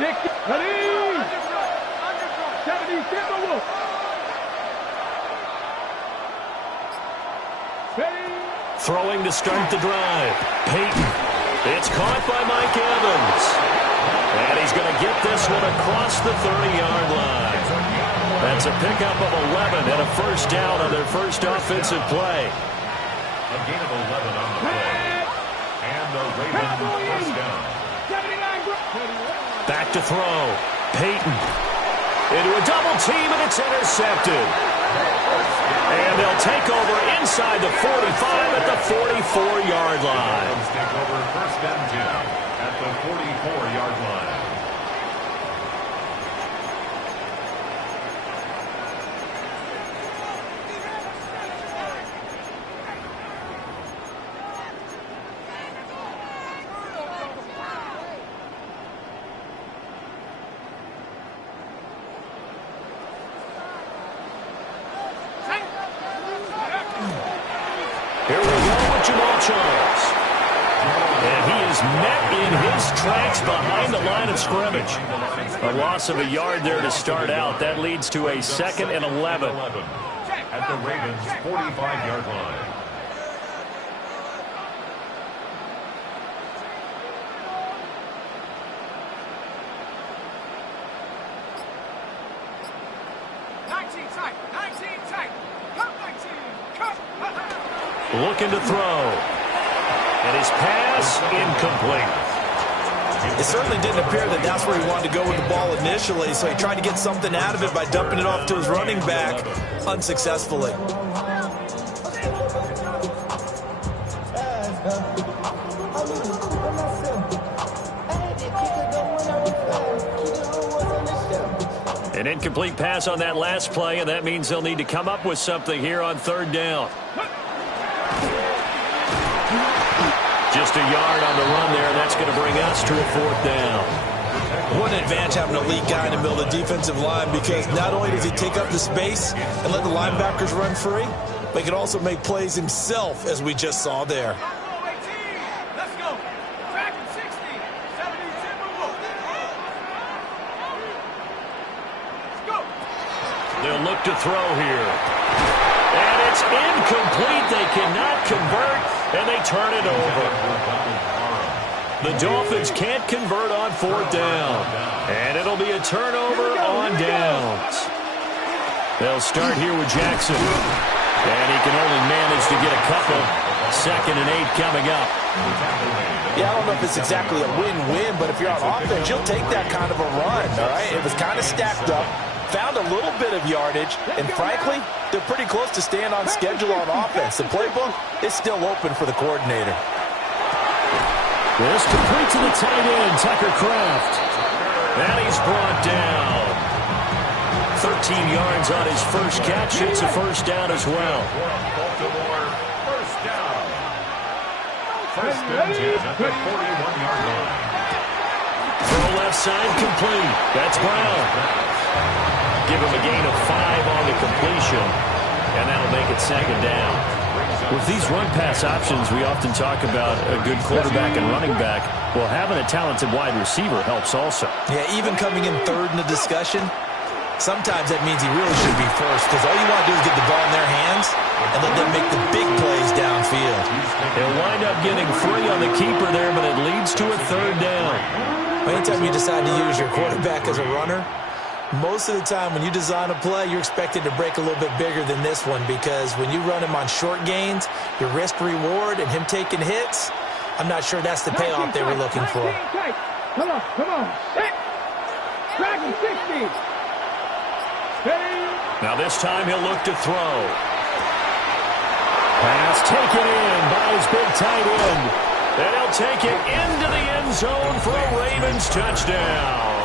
Ready? 70 Timberwolves. Throwing to start the drive. Payton. It's caught by Mike Evans. And he's going to get this one across the 30-yard line. That's a pickup of 11 and a first down on their first offensive play. A gain of 11 on the play. And the Ravens first down. Back to throw. Payton. Into a double team, and it's intercepted. And they'll take over inside the 45 at the 44-yard line. Ravens take over first and 10 at the 44-yard line. Here we go with Jamal Charles. And he is met in his tracks behind the line of scrimmage. A loss of a yard there to start out. That leads to a 2nd and 11. At the Ravens' 45-yard line. Looking to throw. And his pass incomplete. It certainly didn't appear that that's where he wanted to go with the ball initially, so he tried to get something out of it by dumping it off to his running back unsuccessfully. An incomplete pass on that last play, and that means they'll need to come up with something here on 3rd down. Just a yard on the run there, and that's going to bring us to a 4th down. What an advantage having an elite guy in the middle of the defensive line, because not only does he take up the space and let the linebackers run free, but he can also make plays himself, as we just saw there. They'll look to throw here. And it's incomplete. They cannot convert, and they turn it over. The Dolphins can't convert on 4th down. And it'll be a turnover on downs. They'll start here with Jackson. And he can only manage to get a couple. 2nd and 8 coming up. Yeah, I don't know if it's exactly a win-win, but if you're on offense, you'll take that kind of a run, all right? It was kind of stacked up. Found a little bit of yardage, and frankly, they're pretty close to staying on schedule on offense. The playbook is still open for the coordinator. This complete to the tight end, Tucker Kraft. And he's brought down. 13 yards on his first catch. It's a first down as well. Baltimore, first down. First and 10 at the 41-yard line. Throw left side complete. That's Brown. Give him a gain of 5 on the completion, and that'll make it 2nd down. With these run-pass options, we often talk about a good quarterback and running back. Well, having a talented wide receiver helps also. Yeah, even coming in 3rd in the discussion, sometimes that means he really should be first, because all you want to do is get the ball in their hands and let them make the big plays downfield. He'll wind up getting free on the keeper there, but it leads to a 3rd down. Anytime you decide to use your quarterback as a runner, most of the time when you design a play, you're expected to break a little bit bigger than this one, because when you run him on short gains, your risk-reward and him taking hits, I'm not sure that's the payoff they were looking for. Come on. Dragon 60. Now this time he'll look to throw. Pass taken in by his big tight end. And he'll take it into the end zone for a Ravens touchdown.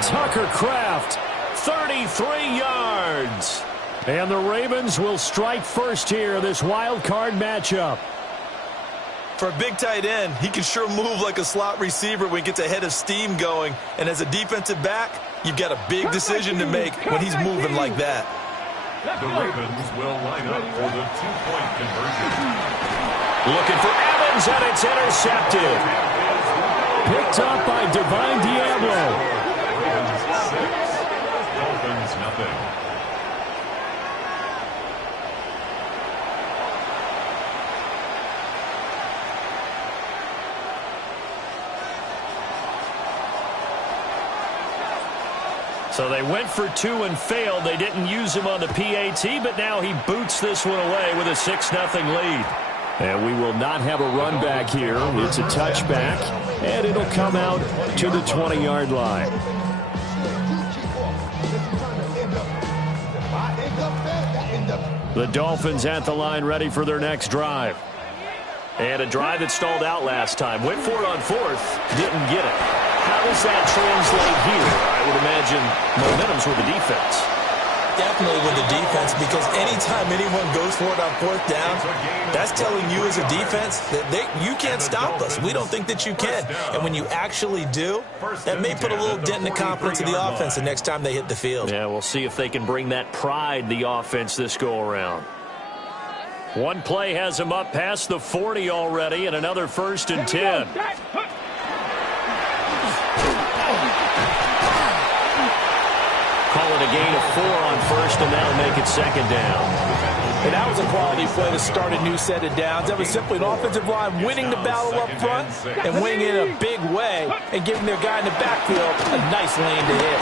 Tucker Kraft, 33 yards. And the Ravens will strike first here in this wild card matchup. For a big tight end, he can sure move like a slot receiver when he gets a head of steam going. And as a defensive back, you've got a big decision to make when he's moving like that. The Ravens will line up for the 2-point conversion. Looking for Evans, and it's intercepted. Picked up by Divine Diablo. Ravens 6, Dolphins nothing. So they went for 2 and failed. They didn't use him on the PAT, but now he boots this one away with a 6-0 lead. And we will not have a run back here. It's a touchback, and it'll come out to the 20-yard line. The Dolphins at the line ready for their next drive. And a drive that stalled out last time. Went for it on 4th, didn't get it. How does that translate here? I would imagine momentum's with the defense. Definitely with the defense, because anytime anyone goes for it on 4th down, that's telling you as a defense that you can't stop us. We don't think that you can. And when you actually do, that may put a little dent in the confidence of the offense the next time they hit the field. Yeah, we'll see if they can bring that pride, the offense, this go-around. One play has him up past the 40 already, and another 1st and 10. Call it a gain of 4 on 1st, and that'll make it 2nd down. And that was a quality play to start a new set of downs. That was simply an offensive line winning the battle up front and winning it in a big way and giving their guy in the backfield a nice lane to hit.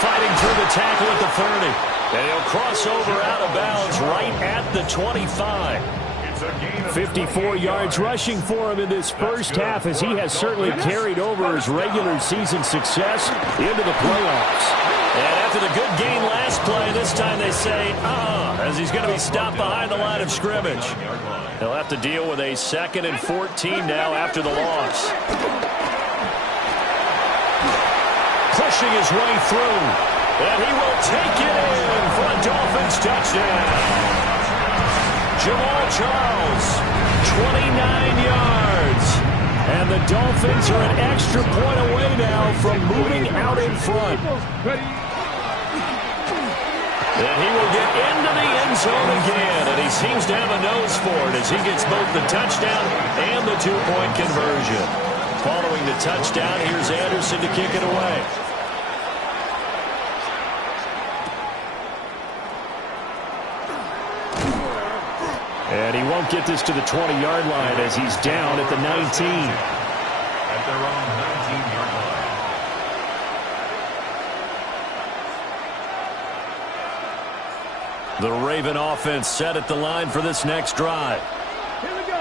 Fighting through the tackle at the 30. And he'll cross over out of bounds right at the 25. 54 yards rushing for him in this first half, as he has certainly carried over his regular season success into the playoffs. And after the good gain last play, this time they say, as he's going to be stopped behind the line of scrimmage. He'll have to deal with a 2nd and 14 now after the loss. Pushing his way through, and he will take it in for a Dolphins touchdown. Jamal Charles, 29 yards. And the Dolphins are an extra point away now from moving out in front. And he will get into the end zone again, and he seems to have a nose for it as he gets both the touchdown and the 2-point conversion. Following the touchdown, here's Anderson to kick it away. And he won't get this to the 20-yard line as he's down at the 19. At their own 19-yard line. The Raven offense set at the line for this next drive.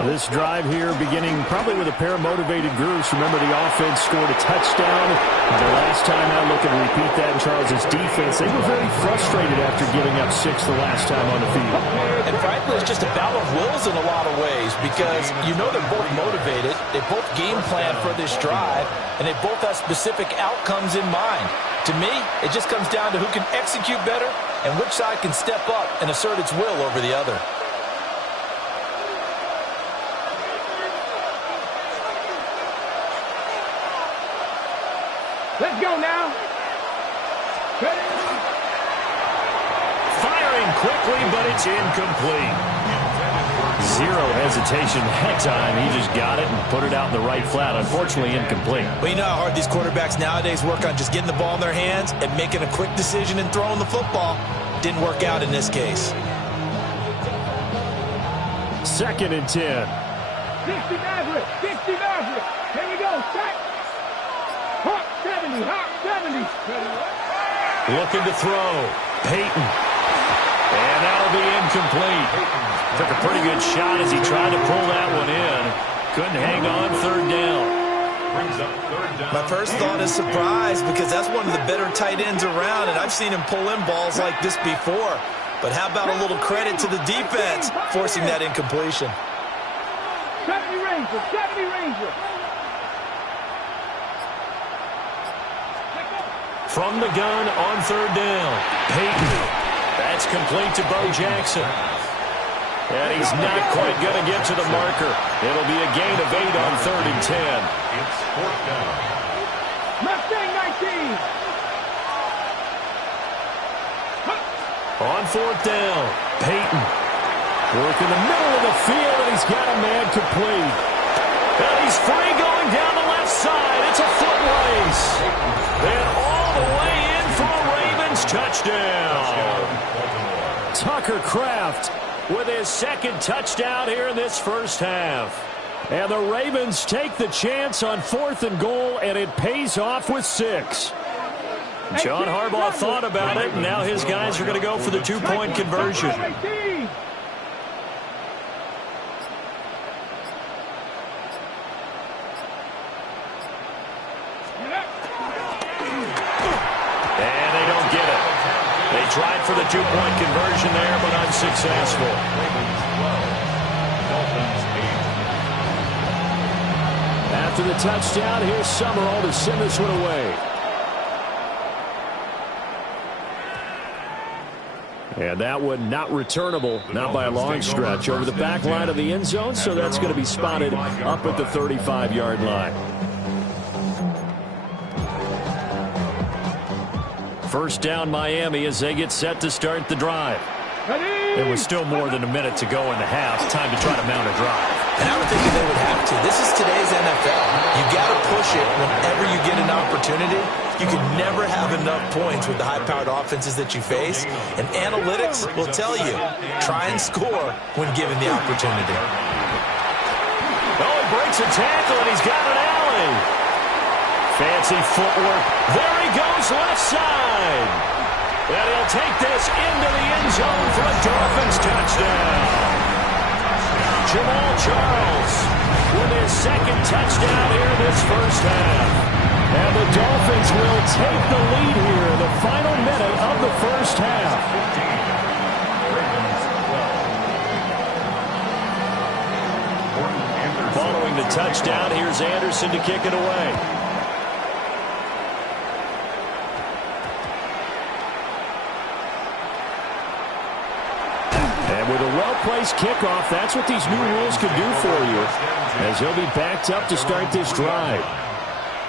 This drive here beginning probably with a pair of motivated groups. Remember, the offense scored a touchdown. The last time out, looking to repeat that in Charles's defense. They were very frustrated after giving up 6 the last time on the field. And frankly, it's just a battle of wills in a lot of ways, because you know they're both motivated. They both game plan for this drive, and they both have specific outcomes in mind. To me, it just comes down to who can execute better and which side can step up and assert its will over the other. Let's go now. Firing quickly, but it's incomplete. Zero hesitation that time. He just got it and put it out in the right flat. Unfortunately, incomplete. Well, you know how hard these quarterbacks nowadays work on just getting the ball in their hands and making a quick decision and throwing the football. Didn't work out in this case. 2nd and 10. 60 Maverick. 60 Maverick. Here we go. Sack. Hawk 70. Hawk 70. Looking to throw. Peyton. And that'll be incomplete. Took a pretty good shot as he tried to pull that one in. Couldn't hang on 3rd down. Brings up 3rd down. My first thought is surprise, because that's one of the better tight ends around, and I've seen him pull in balls like this before. But how about a little credit to the defense forcing that incompletion? 70 Ranger. 70 Ranger. From the gun on 3rd down. Peyton. That's complete to Bo Jackson. And he's not quite going to get to the marker. It'll be a gain of 8 on 3rd and 10. It's 4th down. Mustang 19. On 4th down, Peyton. Work in the middle of the field, and he's got a man complete. touchdown. Tucker Kraft with his second touchdown here in this first half. And the Ravens take the chance on 4th and goal, and it pays off with 6. John Harbaugh thought about it, and now his guys are going to go for the 2-point conversion. And they don't get it. They tried for the 2-point conversion there, but unsuccessful. After the touchdown, here's Summerall to send this one away. And that one not returnable, not by a long stretch, over the back line of the end zone, so that's going to be spotted up at the 35-yard line. First down, Miami, as they get set to start the drive. There was still more than a minute to go in the half. Time to try to mount a drive. And I would think they would have to. This is today's NFL. You got to push it whenever you get an opportunity. You can never have enough points with the high-powered offenses that you face. And analytics will tell you, try and score when given the opportunity. Oh, he breaks a tackle, and he's got an alley. Fancy footwork. There he goes, left side. And he'll take this into the end zone for a Dolphins touchdown. Jamal Charles with his second touchdown here in this first half. And the Dolphins will take the lead here in the final minute of the first half. Following the touchdown, here's Anderson to kick it away. With a well-placed kickoff, that's what these new rules can do for you, as he'll be backed up to start this drive.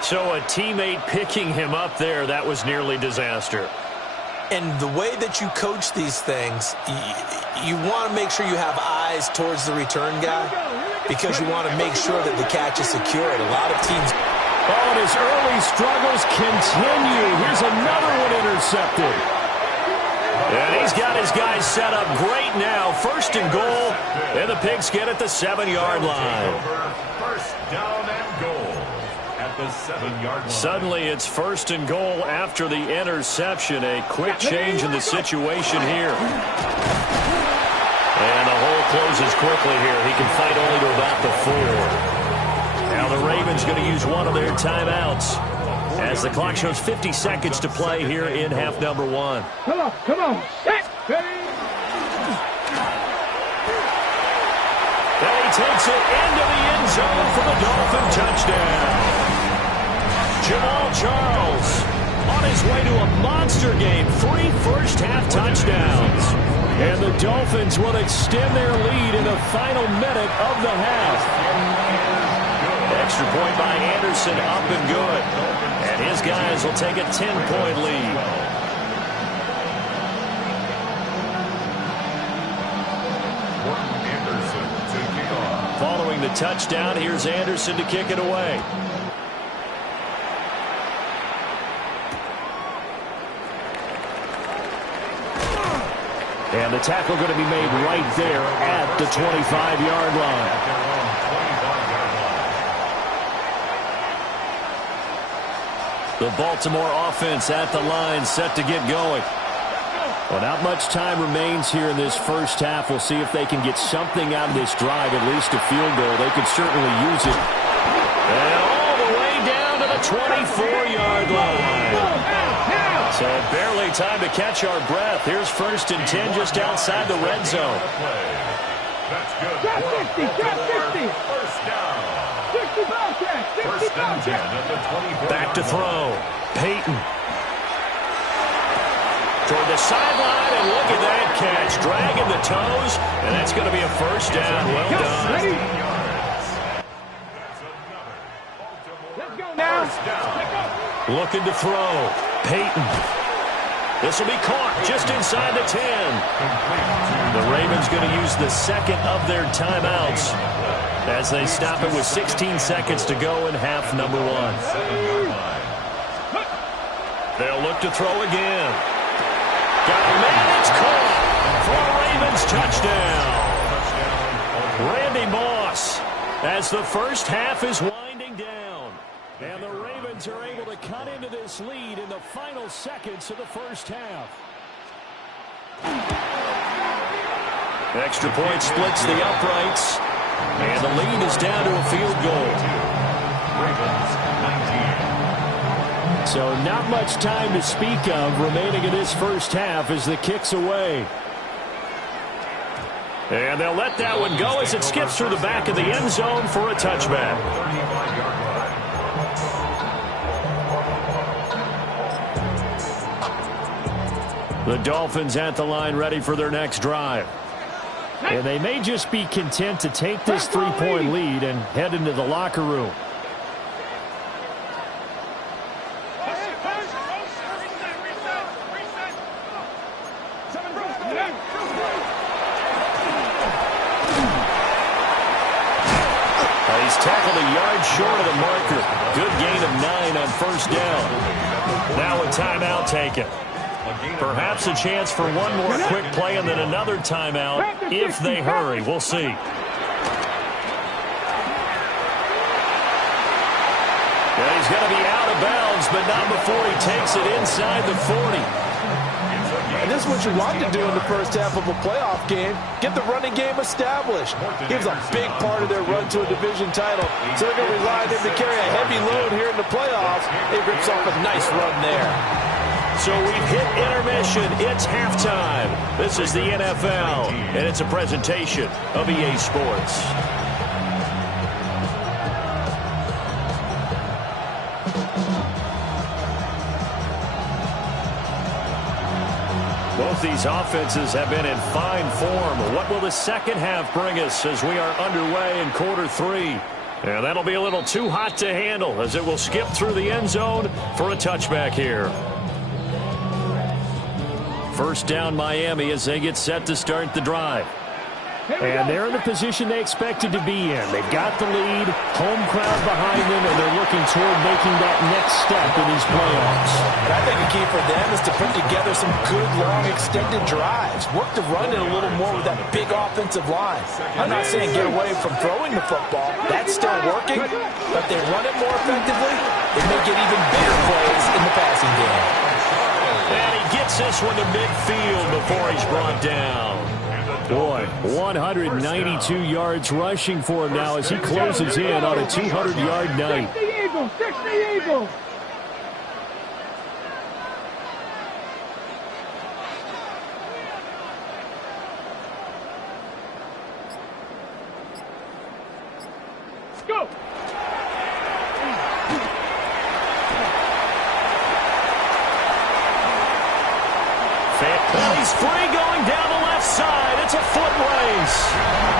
So a teammate picking him up there, that was nearly disaster. And the way that you coach these things, you want to make sure you have eyes towards the return guy, because you want to make sure that the catch is secured. A lot of teams... Oh, and his early struggles continue. Here's another one intercepted. And he's got his guys set up great now. 1st and goal, and the Pigs get at the 7-yard line. First down and goal at the 7-yard line. Suddenly it's 1st and goal after the interception. A quick change in the situation here. And the hole closes quickly here. He can fight only to about the 4. Now the Ravens going to use one of their timeouts, as the clock shows 50 seconds to play here in half number 1. Come on, come on. Set. And he takes it into the end zone for the Dolphin touchdown. Jamal Charles on his way to a monster game. 3 first-half touchdowns. And the Dolphins will extend their lead in the final minute of the half. Extra point by Anderson, up and good. And his guys will take a 10-point lead. Anderson to kick off. Following the touchdown, here's Anderson to kick it away. And the tackle going to be made right there at the 25-yard line. The Baltimore offense at the line, set to get going. Well, not much time remains here in this first half. We'll see if they can get something out of this drive, at least a field goal. They could certainly use it. And all the way down to the 24-yard line. So barely time to catch our breath. Here's 1st and 10 just outside the red zone. That's good. Drop 50, drop 50. First down. 65 catch, 65 First and 10 catch. at the 24. Back to throw. Peyton. Toward the sideline, and look at that catch. Dragging the toes, and that's going to be a first down. Well done. Ready? Let's go now. Looking to throw. Peyton. This will be caught just inside the 10. The Ravens going to use the second of their timeouts as they stop it with 16 seconds to go in half number 1. They'll look to throw again. Got a man, it's caught for a Ravens touchdown. Randy Moss, as the first half is winding down. And the Ravens are able to cut into this lead in the final seconds of the first half. Extra point splits the uprights. And the lead is down to a field goal. So not much time to speak of remaining in this first half as the kick's away. And they'll let that one go as it skips through the back of the end zone for a touchback. The Dolphins at the line ready for their next drive. And they may just be content to take this 3-point lead and head into the locker room. He's tackled a yard short of the marker. Good gain of 9 on first down. Now a timeout taken. Perhaps a chance for one more quick play and then another timeout if they hurry. We'll see. Yeah, he's going to be out of bounds, but not before he takes it inside the 40. And this is what you want to do in the first half of a playoff game. Get the running game established. Gives a big part of their run to a division title. So they're going to rely on him to carry a heavy load here in the playoffs. He rips off a nice run there. So we've hit intermission. It's halftime. This is the NFL, and it's a presentation of EA Sports. Both these offenses have been in fine form. What will the second half bring us as we are underway in quarter 3? And that'll be a little too hot to handle as it will skip through the end zone for a touchback here. First down Miami as they get set to start the drive. And they're in the position they expected to be in. They've got the lead, home crowd behind them, and they're looking toward making that next step in these playoffs. And I think the key for them is to put together some good, long, extended drives. Work the run in a little more with that big offensive line. I'm not saying get away from throwing the football. That's still working. But they run it more effectively, they may get even bigger plays in the passing game. And he gets this one to midfield before he's brought down. Boy, 192 yards rushing for him now as he closes in on a 200-yard night. 60 Eagles, 60 Eagles. Go. He's free going down the left side. It's a foot race.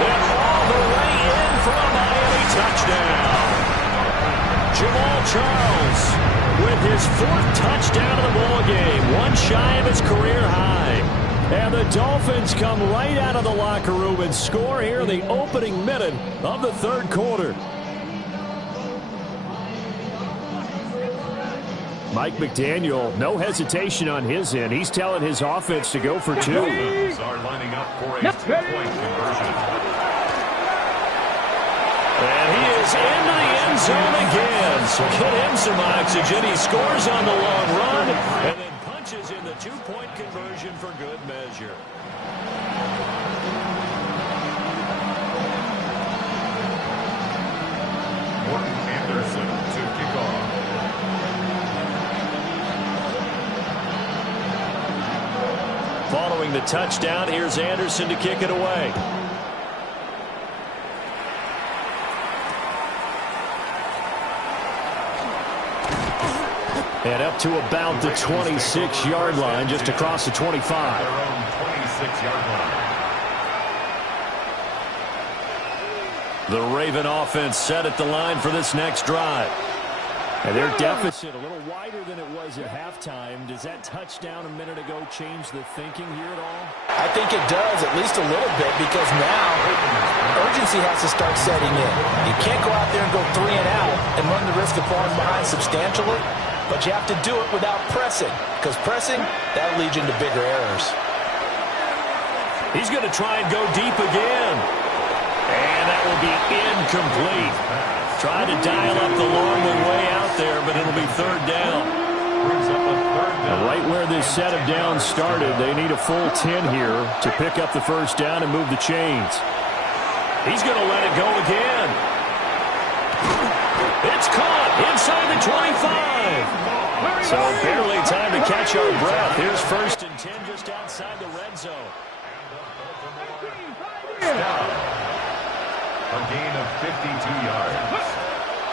And all the way in for a Miami touchdown. Jamal Charles with his 4th touchdown of the ball game. One shy of his career high. And the Dolphins come right out of the locker room and score here in the opening minute of the 3rd quarter. Mike McDaniel, no hesitation on his end. He's telling his offense to go for 2. Are lining up for a 2-point conversion. And he is into the end zone again. So get him some oxygen. He scores on the long run and then punches in the 2-point conversion for good measure. Morton Anderson to kick off. Following the touchdown, here's Anderson to kick it away. And up to about the 26-yard line, just across the 25. Their own 26-yard line. The Raven offense set at the line for this next drive. And their deficit a little wider than it was at halftime. Does that touchdown a minute ago change the thinking here at all? I think it does, at least a little bit, because now urgency has to start setting in. You can't go out there and go 3 and out and run the risk of falling behind substantially. but you have to do it without pressing, because pressing, that'll lead you into bigger errors. He's going to try and go deep again. And that will be incomplete. Trying to dial up the long way out there, but it'll be third down. Right where this set of downs started, they need a full 10 here to pick up the first down and move the chains. He's going to let it go again. It's caught inside the 25. So barely time to catch our breath. Here's first and 10 just outside the red zone. A gain of 52 yards.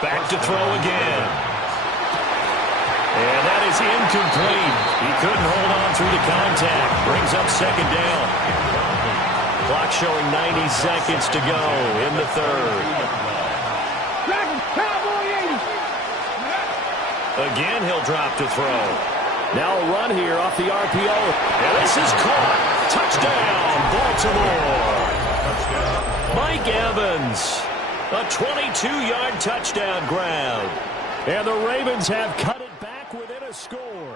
Back to throw again. And that is incomplete. He couldn't hold on through the contact. Brings up second down. Clock showing 90 seconds to go in the third. Again, he'll drop to throw. Now a run here off the RPO. And this is caught. Touchdown, Baltimore. Mike Evans. A 22-yard touchdown grab. And the Ravens have cut it back within a score.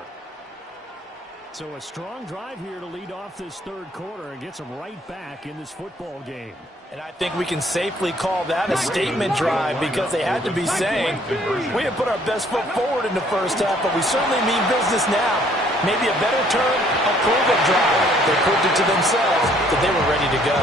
So a strong drive here to lead off this third quarter and gets them right back in this football game. And I think we can safely call that a statement drive, because they had to be saying, we have put our best foot forward in the first half, but we certainly mean business now. Maybe a better term, a prove-it drive. They proved it to themselves that they were ready to go.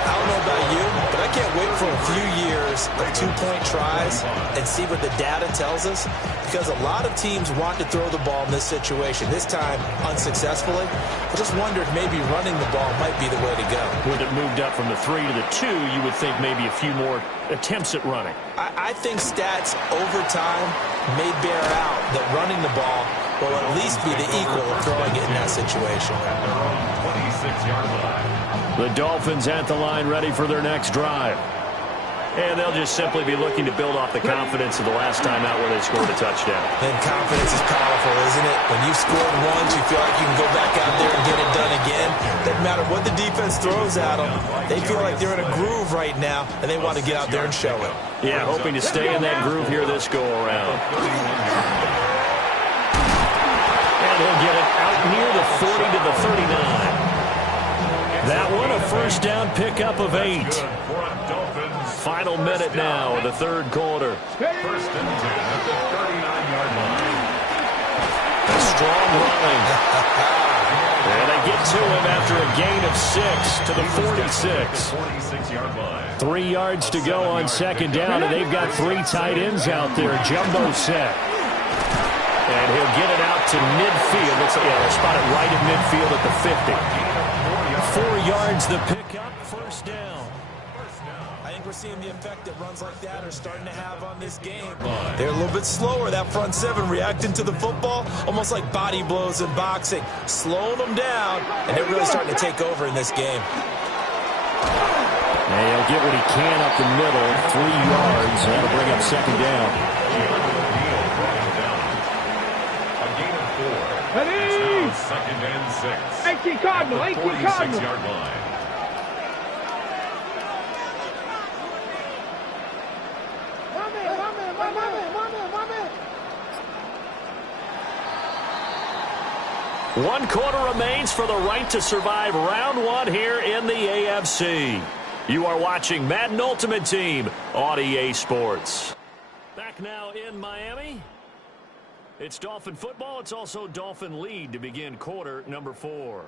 I don't know about you, but I can't wait for a few years of two-point tries and see what the data tells us, because a lot of teams want to throw the ball in this situation, this time unsuccessfully. I just wonder if maybe running the ball might be the way to go. With it moved up from the 3 to the 2, you would think maybe a few more attempts at running. I think stats over time may bear out that running the ball will at least be the equal of throwing it in that situation. At their own 26-yard line. The Dolphins at the line, ready for their next drive. And they'll just simply be looking to build off the confidence of the last time out where they scored a touchdown. And confidence is powerful, isn't it? When you've scored once, you feel like you can go back out there and get it done again. Doesn't matter what the defense throws at them. They feel like they're in a groove right now, and they want to get out there and show it. Yeah, hoping to stay in that groove here this go-around. And he'll get it out near the 40 to the 39. That one, a first down pickup of 8. Final minute now of the third quarter. First and 10 at the 39-yard line. A strong running. And they get to him after a gain of 6 to the 46. 46-yard line. 3 yards to go on second down, and they've got 3 tight ends out there. Jumbo set. And he'll get it out to midfield. They'll spot it right at midfield at the 50. 4 yards the pickup, first down. I think we're seeing the effect that runs like that are starting to have on this game. They're a little bit slower, that front seven, reacting to the football, almost like body blows in boxing, slowing them down, and they're really starting to take over in this game. And he'll get what he can up the middle, 3 yards, and that'll bring up second down. A gain of 4. It's now second and 6. 18 Cardinal, 18 Cardinal. 46-yard line. One quarter remains for the right to survive round 1 here in the AFC. You are watching Madden Ultimate Team on EA Sports. Back now in Miami. It's Dolphin football. It's also Dolphin lead to begin quarter number 4.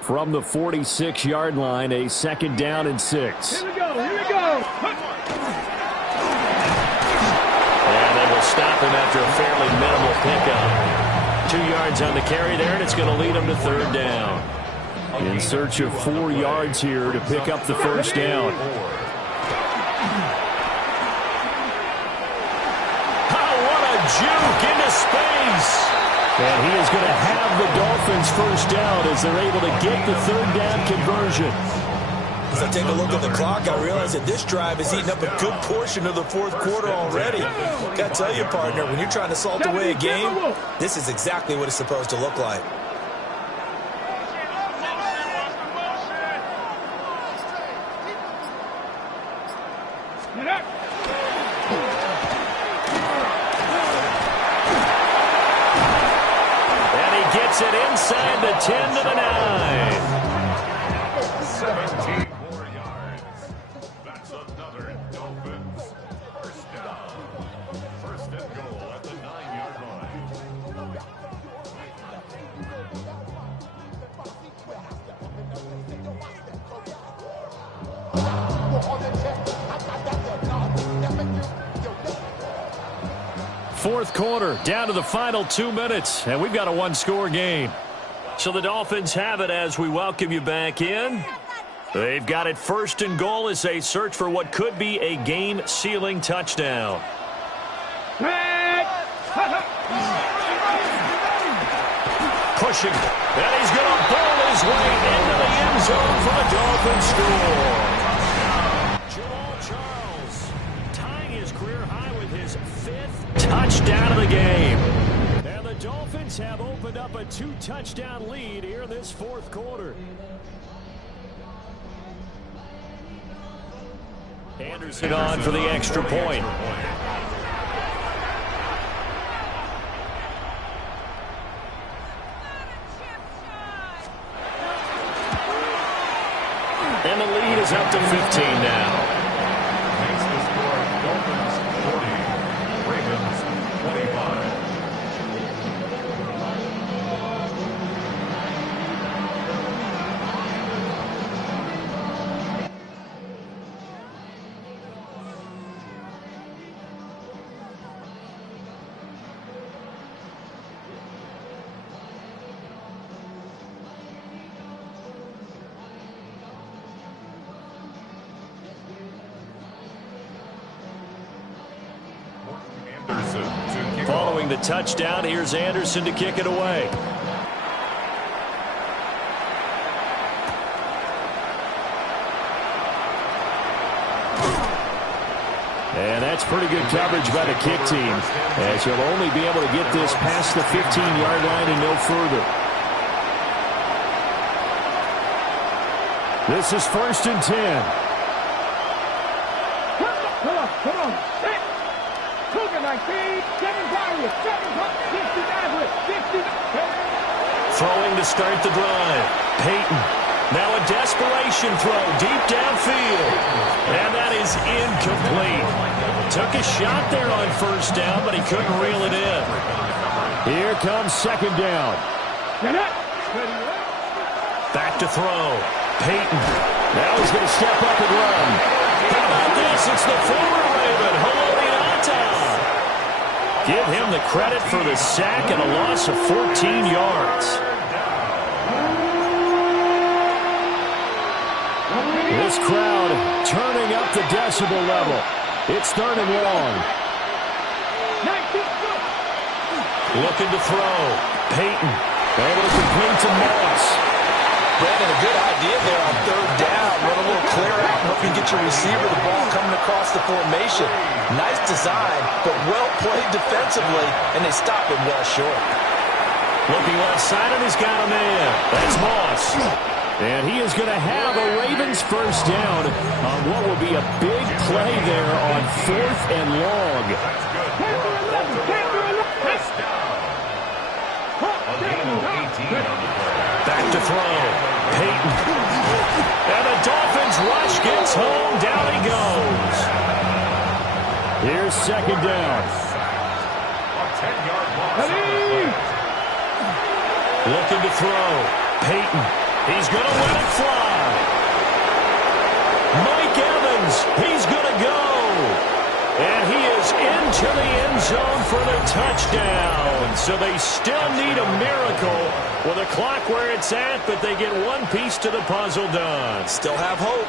From the 46-yard line, a second down and 6. Here we go, here we go. And they will stop him after a fairly minimal pickup. 2 yards on the carry there, and it's going to lead him to third down. In search of 4 yards here to pick up the first down. Oh, what a juke into space. And he is going to have the Dolphins first down as they're able to get the third down conversion. As I take a look at the clock, I realize that this drive has eaten up a good portion of the fourth quarter already. Got to tell you, partner, when you're trying to salt away a game, this is exactly what it's supposed to look like. gets it inside the 10 to the 9. 17 more yards. That's another Dolphins first down. First and goal at the 9-yard line. Fourth quarter, down to the final 2 minutes, and we've got a one-score game. So the Dolphins have it as we welcome you back in. They've got it first and goal as they search for what could be a game-sealing touchdown. Pushing, and he's going to ball his way into the end zone for the Dolphins score. Jamal Charles tying his career high with his 5th touchdown of the game. And the Dolphins have opened up a 2-touchdown lead here in this fourth quarter. Anderson on for the extra point. And the lead is up to 15 now. Makes the score Dolphins 40, Ravens 25. Following the touchdown, here's Anderson to kick it away. And that's pretty good coverage by the kick team, as he'll only be able to get this past the 15-yard line and no further. This is first and 10. Come on. Cougar 19, 7 Warriors, 7 50 Throwing to start the drive. Peyton. Now a desperation throw deep downfield. And that is incomplete. Took a shot there on first down, but he couldn't reel it in. Here comes second down. Back to throw. Peyton. Now he's going to step up and run. How about this? It's the former Raven, Haloti Ngata. Give him the credit for the sack and a loss of 14 yards. This crowd turning up the decibel level. It's third and long. Looking to throw. Peyton. Able to complete to Moss. Brandon, a good idea there on third down. Run a little clear out and hope you get your receiver the ball coming across the formation. Nice design, but well played defensively, and they stop it well short. Looking left side, and he's got a man. That's Moss. And he is going to have a Ravens first down on what will be a big play there on fourth and long. That's good. First down. A gain of 18 on the play. Back to throw. Peyton. And the Dolphins rush gets home. Down he goes. Here's second down. A 10-yard loss. Looking to throw. Peyton. He's going to let it fly. Mike Evans. He's going to go. And he is into the end zone for the touchdown. So they still need a miracle with the clock where it's at, but they get one piece to the puzzle done. Still have hope.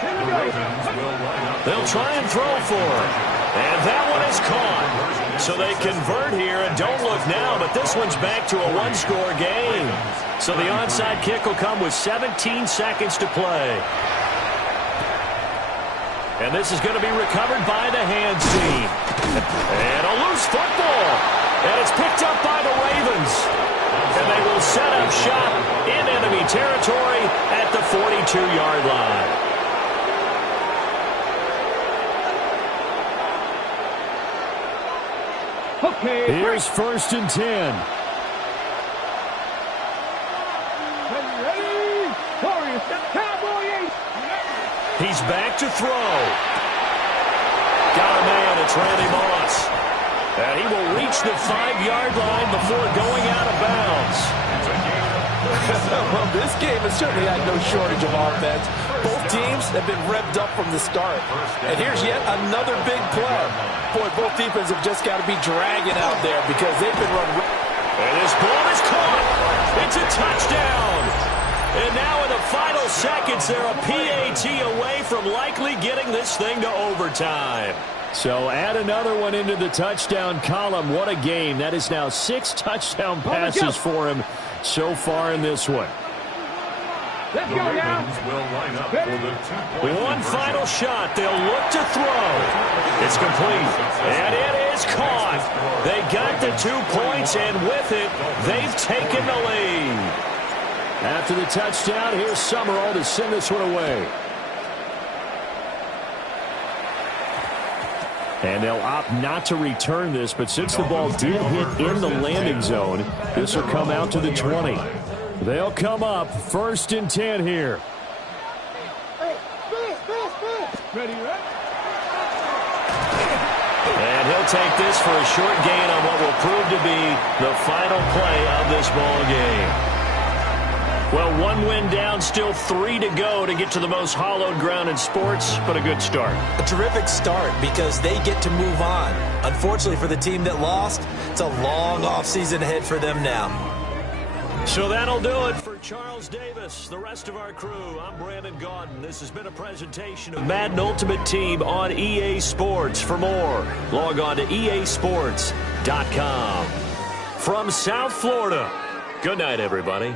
The Ravens will line up. They'll try and throw for it. And that one is caught. So they convert here, and don't look now, but this one's back to a one-score game. So the onside kick will come with 17 seconds to play. And this is going to be recovered by the hands team. And a loose football. And it's picked up by the Ravens. And they will set up shop in enemy territory at the 42-yard line. Okay. Here's first and 10. Cowboys! He's back to throw. Got a man, it's Randy Moss. And he will reach the 5-yard line before going out of bounds. Well, this game has certainly had no shortage of offense. Both teams have been revved up from the start. And here's yet another big play. Boy, both defenses have just got to be dragging out there because they've been run. And this ball is caught. It's a touchdown. And now in the final seconds, they're a PAT away from likely getting this thing to overtime. So add another one into the touchdown column. What a game. That is now 6 touchdown passes for him so far in this one. Let's The go now. Ravens will line up for the 2-point One conversion. final shot. They'll look to throw. It's complete. And it is caught. They got the 2 points, and with it, they've taken the lead. After the touchdown, here's Summerall to send this one away. And they'll opt not to return this, but since the ball did hit in the landing zone, this will come out to the 20. They'll come up 1st and 10 here. Ready, right? And he'll take this for a short gain on what will prove to be the final play of this ball game. Well, 1 win down, still 3 to go to get to the most hallowed ground in sports, but a good start. A terrific start because they get to move on. Unfortunately for the team that lost, it's a long offseason ahead for them now. So that'll do it for Charles Davis, the rest of our crew. I'm Brandon Gaudin. This has been a presentation of Madden Ultimate Team on EA Sports. For more, log on to easports.com. From South Florida, good night, everybody.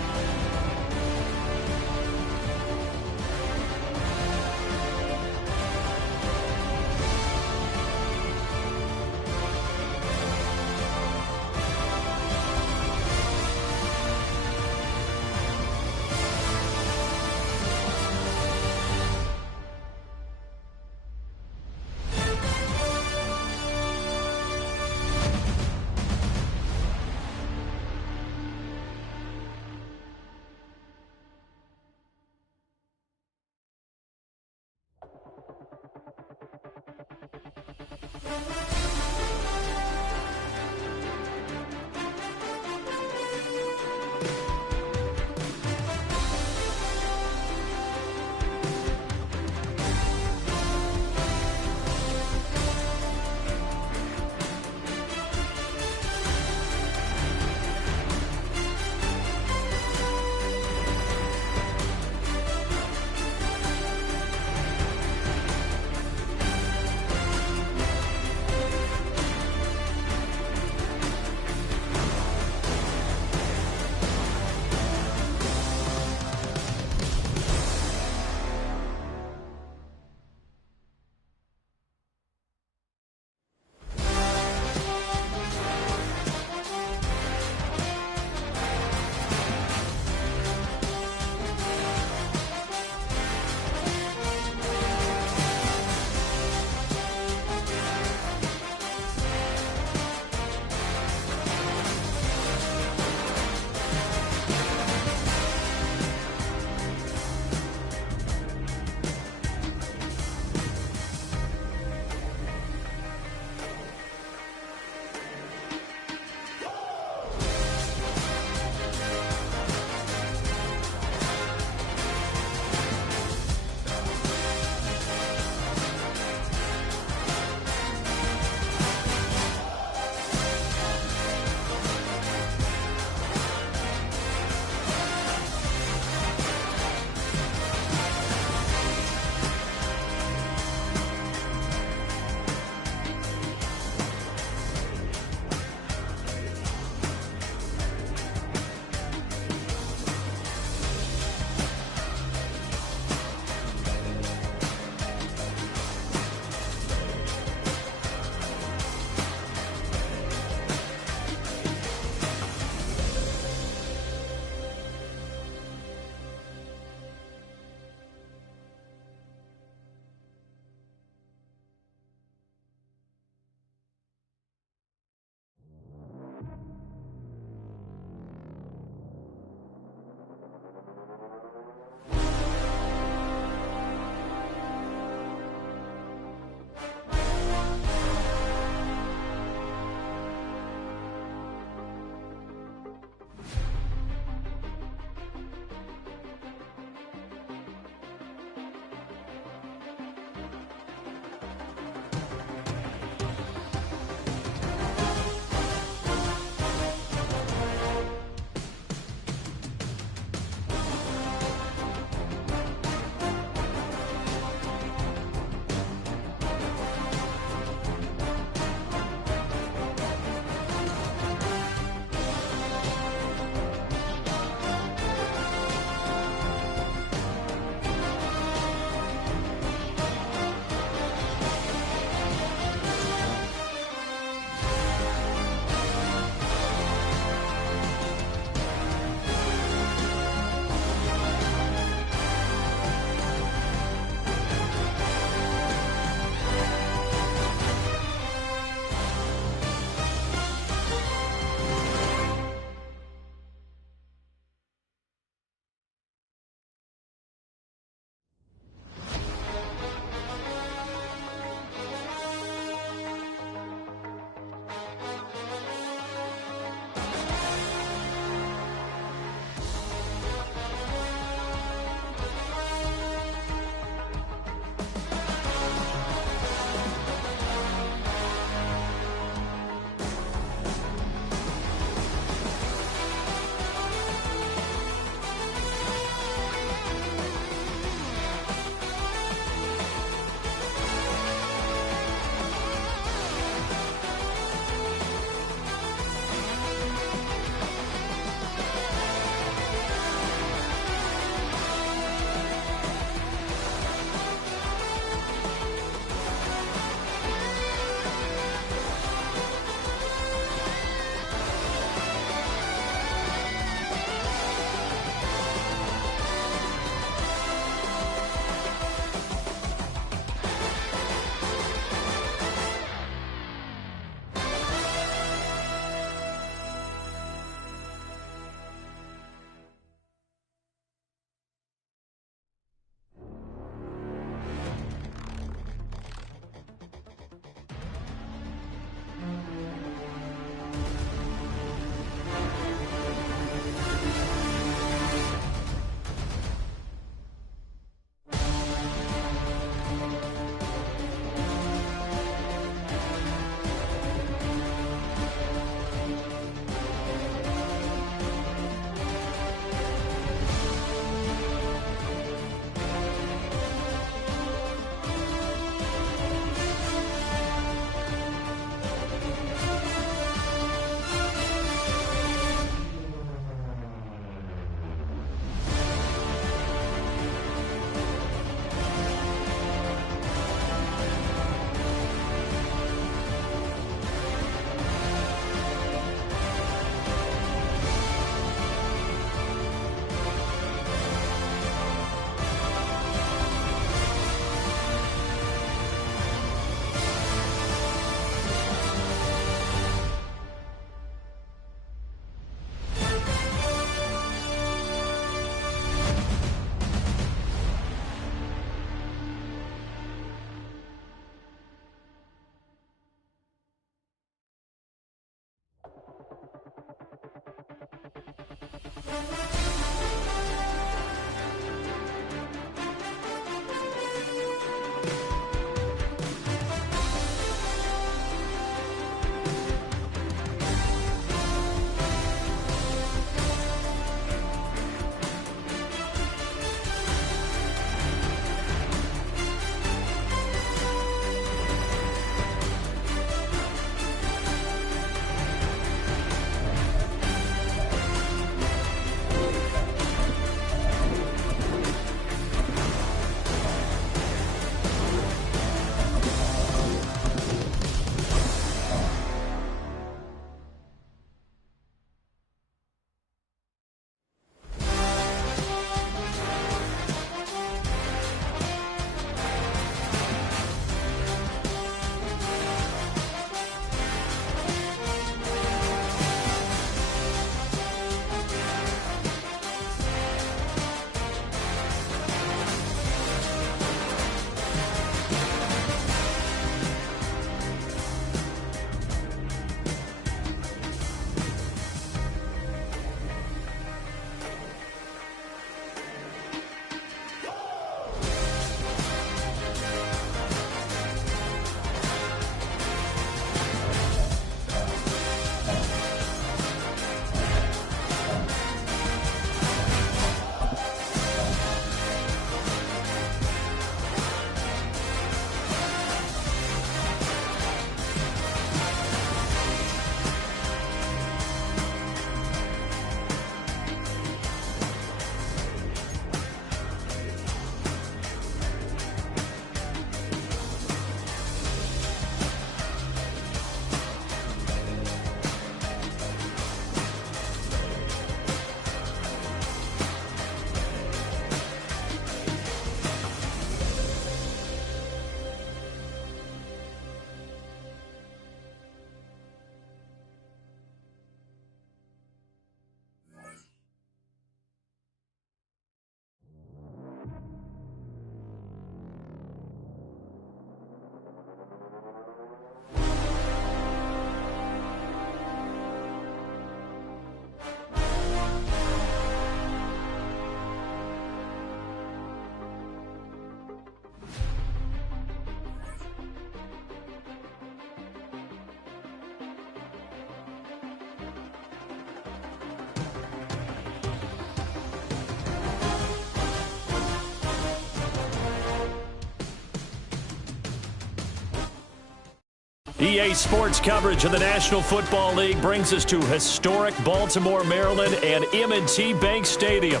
EA Sports coverage of the National Football League brings us to historic Baltimore, Maryland, and M&T Bank Stadium.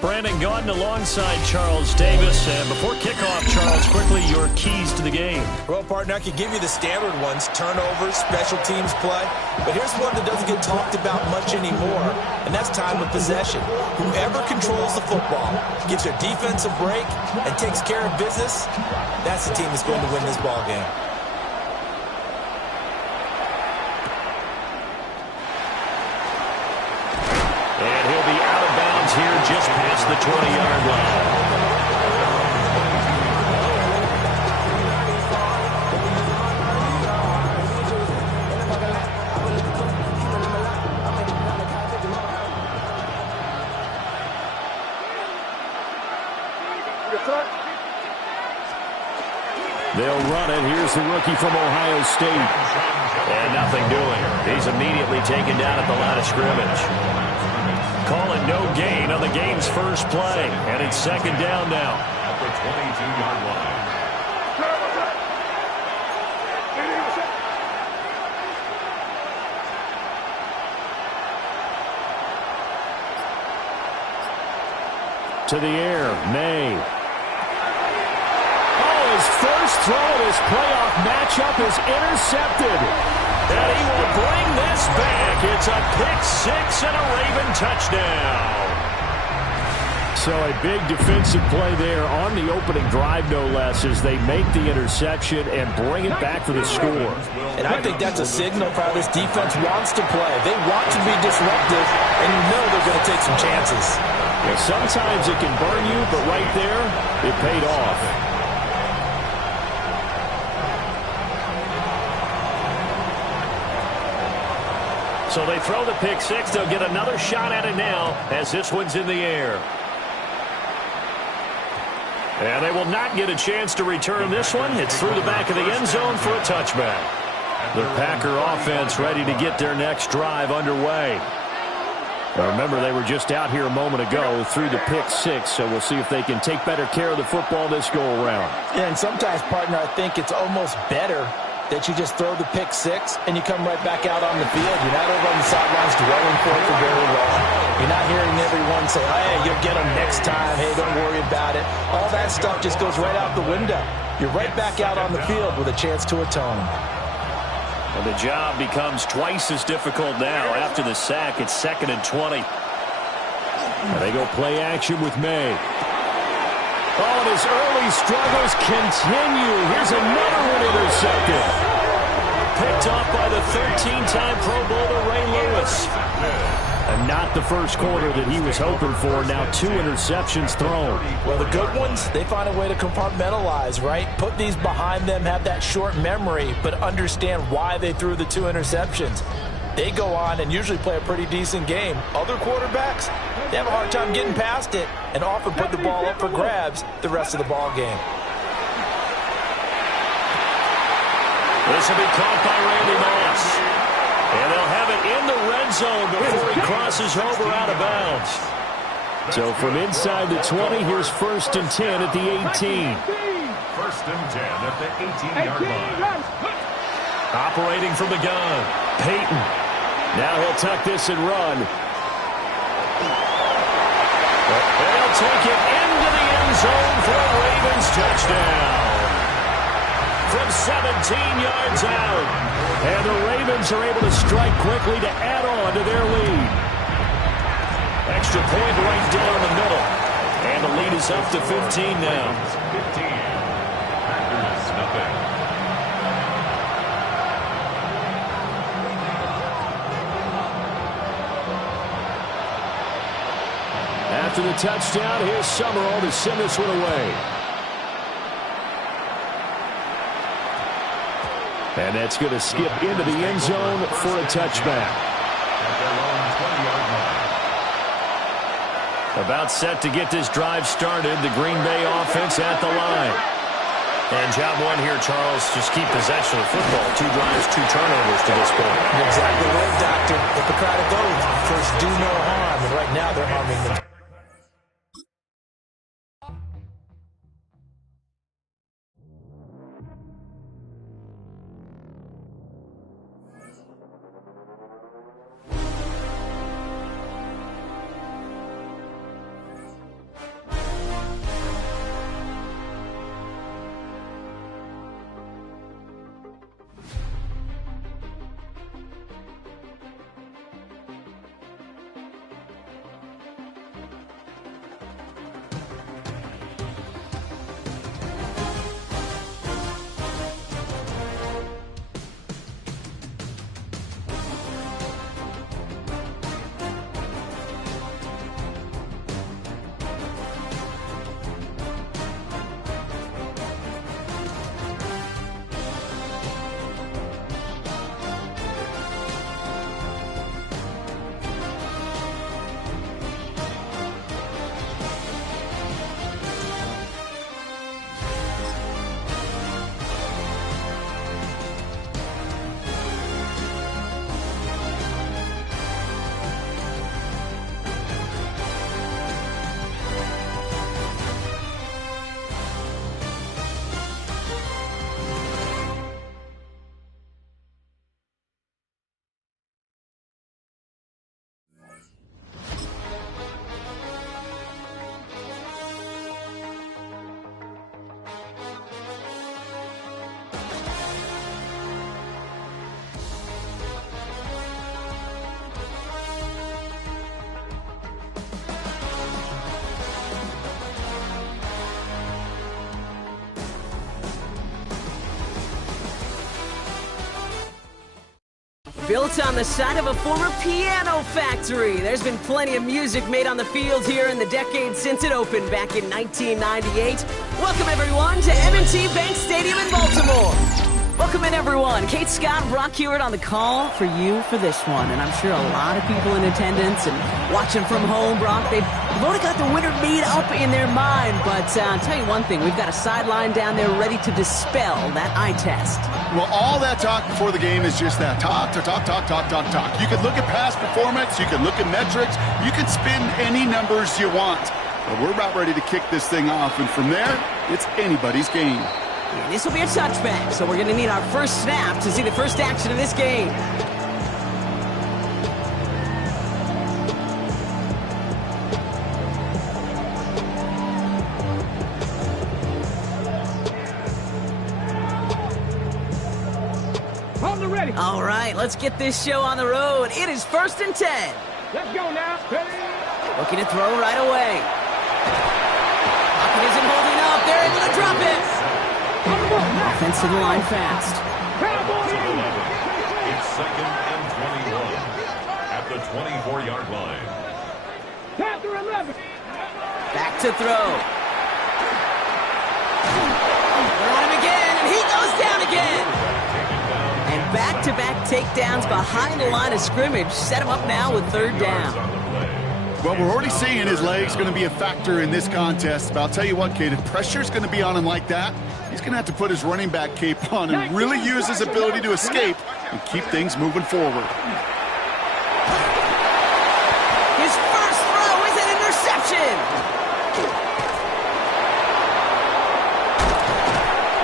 Brandon Gaudin alongside Charles Davis. And before kickoff, Charles, quickly your keys to the game. Well, partner, I could give you the standard ones, turnovers, special teams play. But here's one that doesn't get talked about much anymore, and that's time of possession. Whoever controls the football, gives their defense a break, and takes care of business, that's the team that's going to win this ball game. And he'll be out of bounds here just past the 20-yard line. They'll run it. Here's the rookie from Ohio State. And nothing doing. He's immediately taken down at the line of scrimmage. Call it no gain on the game's first play. And it's second down now. At the 22-yard line. To the air, May. His first throw of his playoff matchup is intercepted. And he will bring this back. It's a pick-6 and a Raven touchdown. So a big defensive play there on the opening drive, no less, as they make the interception and bring it back for the score. And I think that's a signal for how this defense wants to play. They want to be disruptive, and you know they're going to take some chances. Well, sometimes it can burn you, but right there, it paid off. So they throw the pick-6. They'll get another shot at it now as this one's in the air. And they will not get a chance to return this one. It's through the back of the end zone for a touchback. The Packer offense ready to get their next drive underway. Now remember, they were just out here a moment ago through the pick-6, so we'll see if they can take better care of the football this go-around. Yeah, and sometimes, partner, I think it's almost better that you just throw the pick-6 and you come right back out on the field. You're not over on the sidelines dwelling for it for very long. You're not hearing everyone say, hey, you'll get them next time. Hey, don't worry about it. All that stuff just goes right out the window. You're right back out on the field with a chance to atone. And the job becomes twice as difficult now. After the sack, it's 2nd and 20. And they go play action with May. Oh, and his early struggles continue. Here's another one intercepted. Picked off by the 13-time Pro Bowler Ray Lewis. And not the first quarter that he was hoping for. Now 2 interceptions thrown. Well, the good ones, they find a way to compartmentalize, right? Put these behind them, have that short memory, but understand why they threw the 2 interceptions. They go on and usually play a pretty decent game. Other quarterbacks, they have a hard time getting past it and often put the ball up for grabs the rest of the ball game. This will be caught by Randy Moss. And they'll have it in the red zone before he crosses over out of bounds. So from inside the 20, here's 1st and 10 at the 18. 1st and 10 at the 18-yard line. Operating from the gun, Peyton. Now he'll tuck this and run. They'll take it into the end zone for a Ravens touchdown. From 17 yards out. And the Ravens are able to strike quickly to add on to their lead. Extra point right down the middle. And the lead is up to 15 now. 15. Packers, nothing. After the touchdown, here's Summerall to send this one away. And that's going to skip into the end zone for a touchback. About set to get this drive started, the Green Bay offense at the line. And job one here, Charles, just keep possession of the football. 2 drives, 2 turnovers to this point. Exactly right, Doctor. Hippocratic oath, first do no harm, and right now they're harming them. Built on the side of a former piano factory, there's been plenty of music made on the field here in the decade since it opened back in 1998. Welcome, everyone, to M&T Bank Stadium in Baltimore. Welcome in, everyone. Kate Scott, Brock Hewitt on the call for you for this one. And I'm sure a lot of people in attendance and watching from home, Brock, they've already got the winner made up in their mind. But I'll tell you one thing, we've got a sideline down there ready to dispel that eye test. Well, all that talk before the game is just that. Talk. You can look at past performance. You can look at metrics. You can spin any numbers you want. But we're about ready to kick this thing off. And from there, it's anybody's game. And this will be a touchback, so we're going to need our first snap to see the first action of this game. Hold it ready. All right, let's get this show on the road. It is 1st and 10. Let's go now. Ready? Looking to throw right away. Pocket isn't holding up. They're able to drop it. Offense to the line fast. It's 2nd and 21 at the 24-yard line. After 11. Back to throw. They're on him again, and he goes down again. And back-to-back takedowns behind the line of scrimmage set him up now with 3rd down. Well, we're already seeing his leg's going to be a factor in this contest. But I'll tell you what, Kate, if pressure's going to be on him like that, he's going to have to put his running back cape on and really use his ability to escape and keep things moving forward. His first throw is an interception.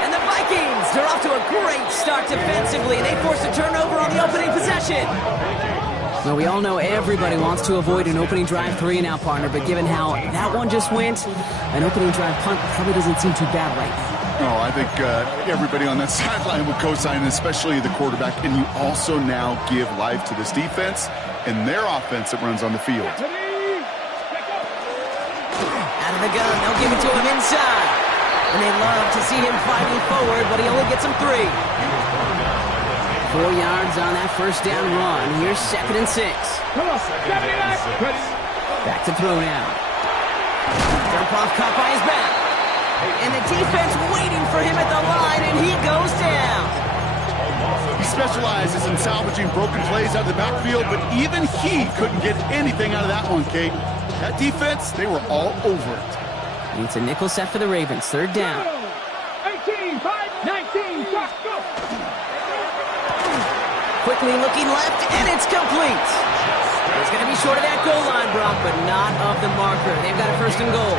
And the Vikings, they're off to a great start defensively. They force a turnover on the opening possession. Well, we all know everybody wants to avoid an opening drive 3-and-out, partner, but given how that one just went, an opening drive punt probably doesn't seem too bad right now. Oh, I think everybody on that sideline would co-sign, especially the quarterback. And you also now give life to this defense and their offense that runs on the field. Out of the gun, they'll give it to him inside. And they love to see him fighting forward, but he only gets them 3. 4 yards on that first down run. Here's 2nd and 6. Come on, ready? Back to throw now. Jump off caught by his back. And the defense waiting for him at the line, and he goes down. He specializes in salvaging broken plays out of the backfield, but even he couldn't get anything out of that one, Kate. That defense, they were all over it. It's a nickel set for the Ravens. 3rd down. 18, 5, 19, go. Quickly looking left, and it's complete. It's going to be short of that goal line, Brock, but not of the marker. They've got a 1st and goal.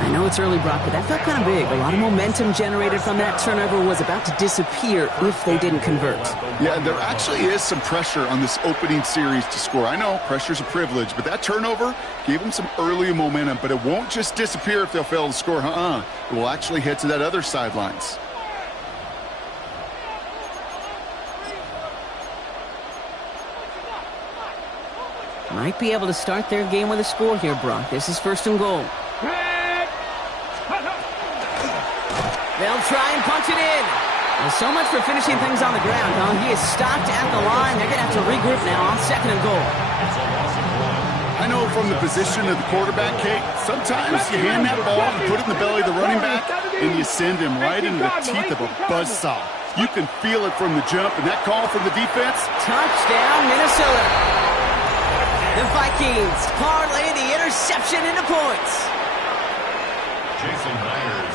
I know it's early, Brock, but that felt kind of big. A lot of momentum generated from that turnover was about to disappear if they didn't convert. Yeah, there actually is some pressure on this opening series to score. I know pressure's a privilege, but that turnover gave them some early momentum, but it won't just disappear if they'll fail to score. It will actually head to that other sidelines. Might be able to start their game with a score here, Brock. This is 1st and goal. They'll try and punch it in. Well, so much for finishing things on the ground, huh? He is stopped at the line. They're going to have to regroup now on 2nd and goal. I know from the position of the quarterback, Kate, sometimes you hand that ball and put it in the belly of the running back, and you send him right into the teeth of a buzzsaw. You can feel it from the jump, and that call from the defense. Touchdown, Minnesota. The Vikings parlay the interception into points.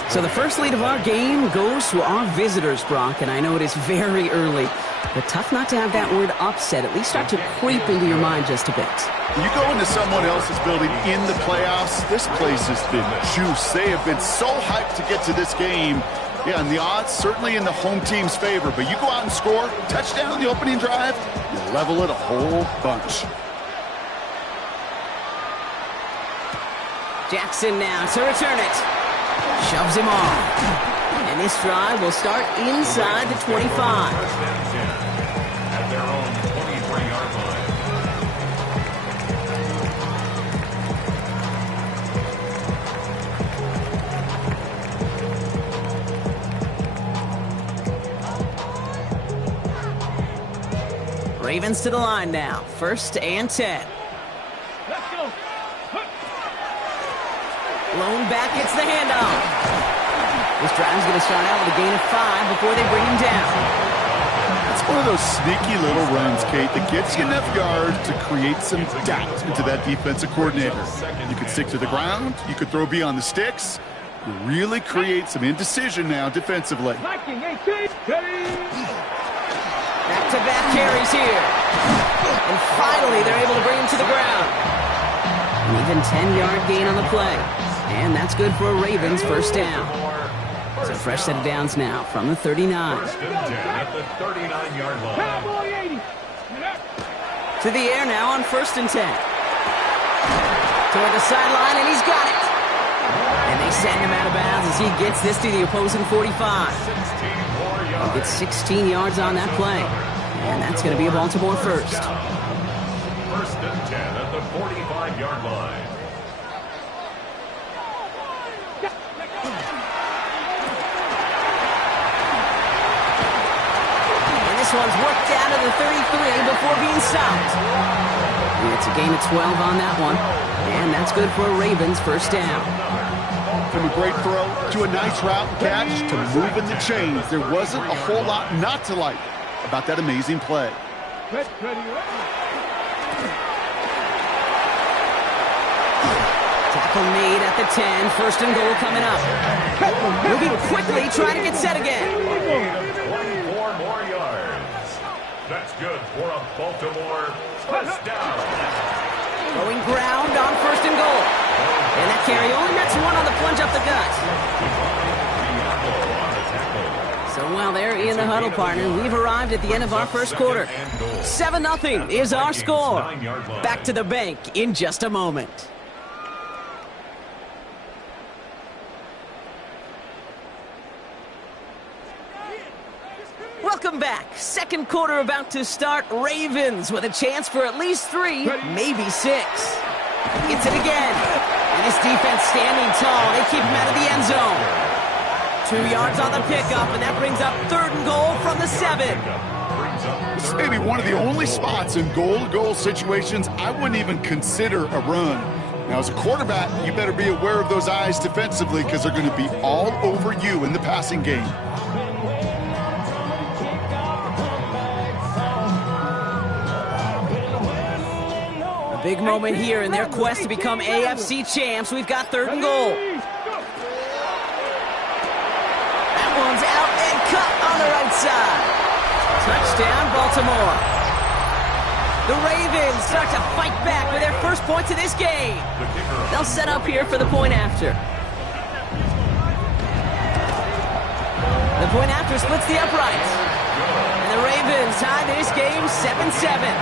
So the first lead of our game goes to our visitors, Brock, and I know it is very early, but tough not to have that word upset at least start to creep into your mind just a bit. You go into someone else's building in the playoffs, this place has been juiced. They have been so hyped to get to this game. Yeah, and the odds certainly in the home team's favor, but you go out and score, touchdown on the opening drive, you level it a whole bunch. Jackson now to return it. Shoves him off. And this drive will start inside the 25. At their own 23-yard line. Ravens to the line now. 1st and 10. Let's go. Lone back gets the handoff. This drive's going to start out with a gain of 5 before they bring him down. It's one of those sneaky little runs, Kate, that gets you enough yards to create some doubt into that defensive coordinator. You could stick to the ground. You could throw beyond the sticks. You really create some indecision now defensively. Viking 18. Back-to-back carries here. And finally, they're able to bring him to the ground. An even 10-yard gain on the play. And that's good for a Ravens 1st down. So fresh set of downs now from the 39. 1st and 10 at the 39-yard line. Cowboy 80. To the air now on 1st and 10. Toward the sideline, and he's got it. And they send him out of bounds as he gets this to the opposing 45. 16 more He yards. gets 16 yards on that play. And that's going to be a Baltimore 1st. 1st and 10 at the 45-yard line. This one's worked down to the 33 before being stopped. And it's a gain of 12 on that one. And that's good for a Ravens 1st down. From a great throw to a nice route and catch to moving the chains, there wasn't a whole lot not to like about that amazing play. Tackle made at the 10. 1st and goal coming up. Moving quickly, trying to get set again. 24 more yards. That's good for a Baltimore 1st down. Going ground on 1st and goal. And that carry only nets 1 on the plunge up the gut. So while they're in the huddle, partner, we've arrived at the end of our 1st quarter. 7-0 is our score. Back to the bank in just a moment. Welcome back. 2nd quarter about to start. Ravens with a chance for at least 3, maybe 6. Gets it again. And this defense standing tall. They keep him out of the end zone. 2 yards on the pickup, and that brings up 3rd and goal from the 7. This may be one of the only spots in goal-to-goal situations I wouldn't even consider a run. Now, as a quarterback, you better be aware of those eyes defensively because they're going to be all over you in the passing game. A big moment here in their quest to become AFC champs. We've got 3rd and goal. That one's out and cut on the right side. Touchdown, Baltimore. The Ravens start to fight back with their first points of this game. They'll set up here for the point after. The point after splits the uprights. And the Ravens tie this game 7-7.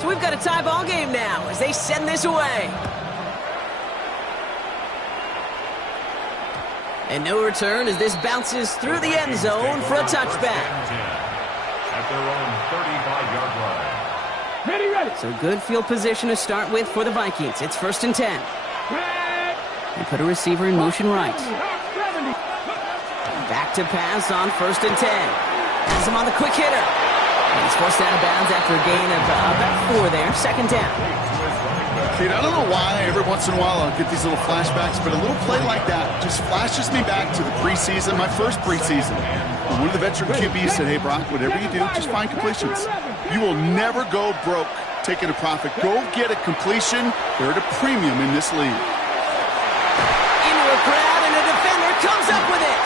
So we've got a tie ball game now as they send this away. And no return as this bounces through the end zone for a touchback. At their own 35-yard line. Ready. So good field position to start with for the Vikings. It's 1st and 10. They put a receiver in motion right. Back to pass on 1st and 10. Has him on the quick hitter. And he's forced out of bounds after a gain of about 4 there. 2nd down. Kate, I don't know why every once in a while I'll get these little flashbacks, but a little play like that just flashes me back to the preseason, my first preseason. And one of the veteran QBs said, hey, Brock, whatever you do, just find completions. You will never go broke taking a profit. Go get a completion. They're at a premium in this league. Into a crowd, and a defender comes up with it.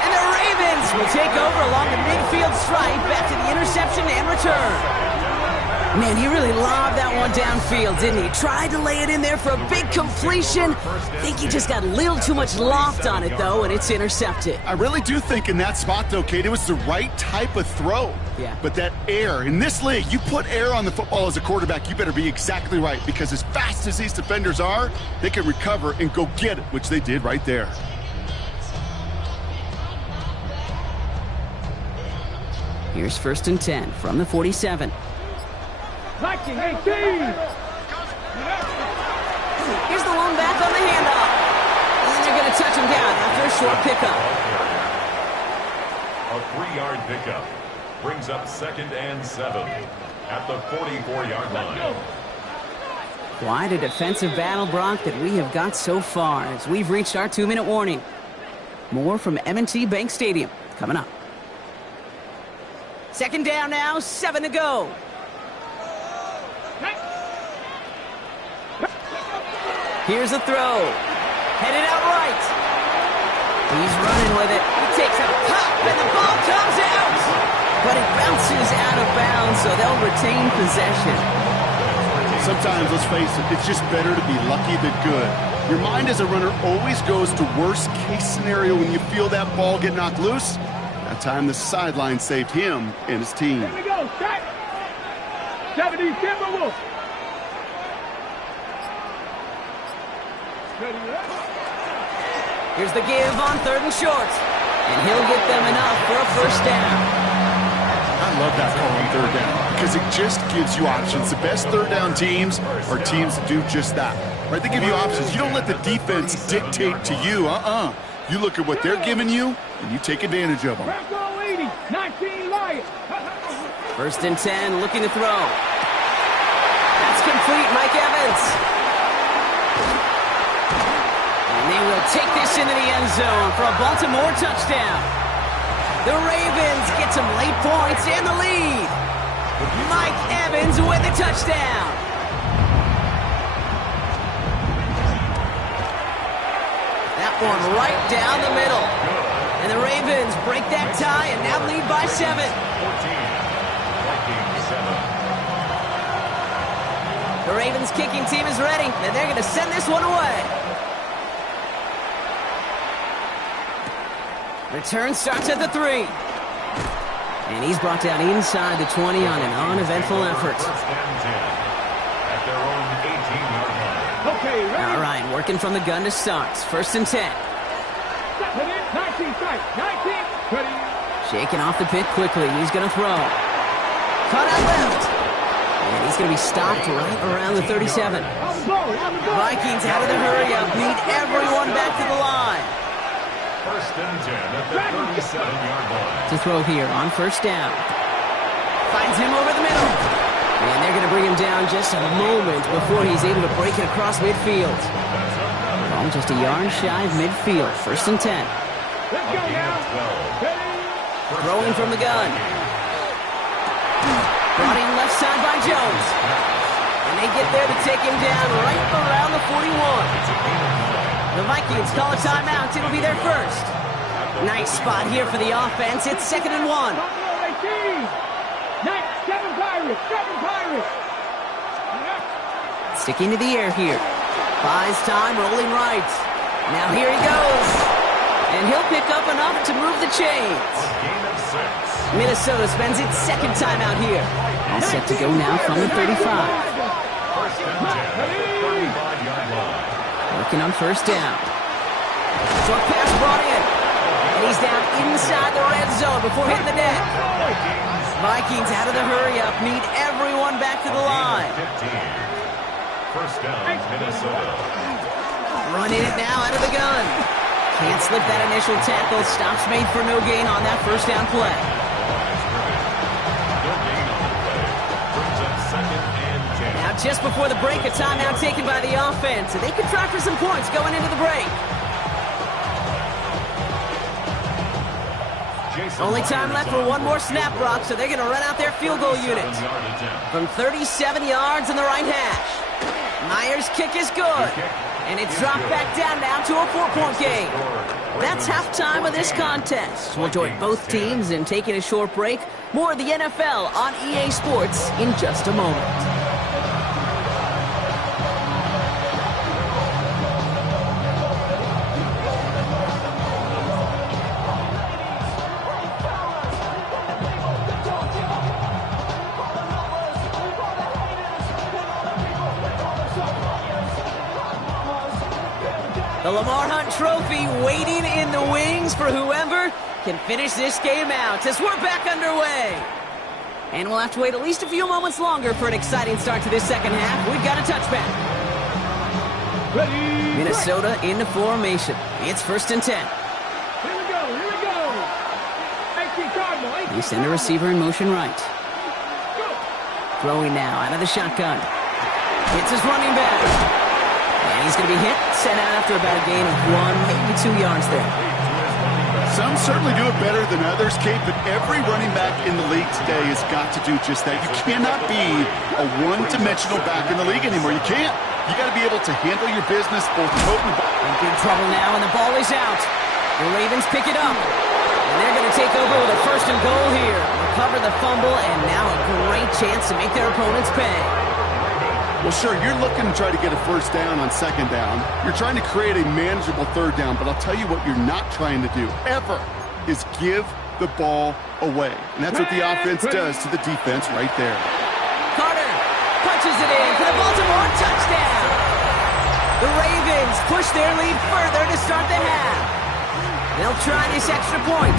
And the Ravens will take over along the midfield stripe after the interception and return. Man, he really lobbed that one downfield, didn't he? Tried to lay it in there for a big completion. I think he just got a little too much loft on it, though, and it's intercepted. I really do think in that spot, though, Kate, it was the right type of throw. Yeah. But that air, in this league, you put air on the football as a quarterback, you better be exactly right, because as fast as these defenders are, they can recover and go get it, which they did right there. Here's 1st and 10 from the 47. Viking 18. Here's the lone back on the handoff. And they're going to touch him down after a short pickup. A 3-yard pickup brings up 2nd and 7 at the 44-yard line. Quite a defensive battle, Brock, that we have got so far as we've reached our 2-minute warning. More from M&T Bank Stadium coming up. 2nd down now, 7 to go. Here's a throw. Headed out right. He's running with it. He takes a pop, and the ball comes out. But it bounces out of bounds, so they'll retain possession. Sometimes, let's face it, it's just better to be lucky than good. Your mind as a runner always goes to worst case scenario when you feel that ball get knocked loose. That time the sideline saved him and his team. Here we go, set. 70 Timberwolves. Here's the give on 3rd and short. And he'll get them enough for a 1st down. I love that call on 3rd down because it just gives you options. The best 3rd down teams are teams that do just that. Right? They give you options. You don't let the defense dictate to you. You look at what they're giving you, and you take advantage of them. 19 Lions. 1st and 10, looking to throw. That's complete, Mike Evans. And they will take this into the end zone for a Baltimore touchdown. The Ravens get some late points and the lead. Mike Evans with the touchdown. That one right down the middle. And the Ravens break that tie and now lead by 7. 14, Vikings 7. The Ravens kicking team is ready, and they're going to send this one away. Return starts at the 3. And he's brought down inside the 20 on an uneventful effort. 1st and 10 at their own 18-yard line. Okay, ready? All right, working from the gun to start. 1st and 10. 19 strike. 19. Ready? Shaking off the pick quickly. He's going to throw. Cut out left. And he's going to be stopped right around the 37. On the ball. Vikings out of the hurry-up. Need everyone back to the line. 1st and 10 at the 37-yard line. To throw here on 1st down. Finds him over the middle. And they're going to bring him down just a moment before he's able to break it across midfield. Ball just a yard shy of midfield. 1st and 10. Let's go now. Ready? Throwing from the gun. Brought in left side by Jones. And they get there to take him down right around the 41. The Vikings call a timeout. It'll be their first. Nice spot here for the offense. It's 2nd and 1. 7 Pirates. 7 Pirates. Sticking to the air here. Buys time, rolling right. Now here he goes. And he'll pick up enough to move the chains. Gain of 6. Minnesota spends its 2nd timeout here. All set to go now from the 35. 1st and 10 at the 35-yard line. Working on 1st down. Short pass brought in. And he's down inside the red zone before hitting the deck. Vikings out of the hurry-up. Need everyone back to the line. 15. 1st down, Minnesota. Running it now out of the gun. Can't slip that initial tackle. Stops made for no gain on that 1st down play. No gain on the play. Brings up 2nd and 10. Now just before the break, a timeout taken by the offense. And they could try for some points going into the break. Only time left for one more snap, Brock, so they're going to run out their field goal unit. From 37 yards in the right hash. Myers' kick is good. And it's dropped back down now to a 4-point game. That's halftime of this contest. We'll join both teams in taking a short break. More of the NFL on EA Sports in just a moment. The Lamar Hunt Trophy waiting in the wings for whoever can finish this game out as we're back underway. And we'll have to wait at least a few moments longer for an exciting start to this second half. We've got a touchback. Ready, Minnesota into formation. It's 1st and 10. Here we go, here we go. 18 Cardinal, 18 They send a receiver in motion right. Go. Throwing now out of the shotgun. Hits his running back. And he's going to be hit, sent out after about a gain of 1, maybe 2 yards there. Some certainly do it better than others, Kate, but every running back in the league today has got to do just that. You cannot be a one-dimensional back in the league anymore. You can't. You got to be able to handle your business, both toting the ball. In big trouble now, and the ball is out. The Ravens pick it up. And they're going to take over with a 1st and goal here. Recover the fumble, and now a great chance to make their opponents pay. Well, sure, you're looking to try to get a 1st down on 2nd down. You're trying to create a manageable 3rd down, but I'll tell you what you're not trying to do, ever, is give the ball away. And that's what the offense does to the defense right there. Carter punches it in for the Baltimore touchdown. The Ravens push their lead further to start the half. They'll try this extra point.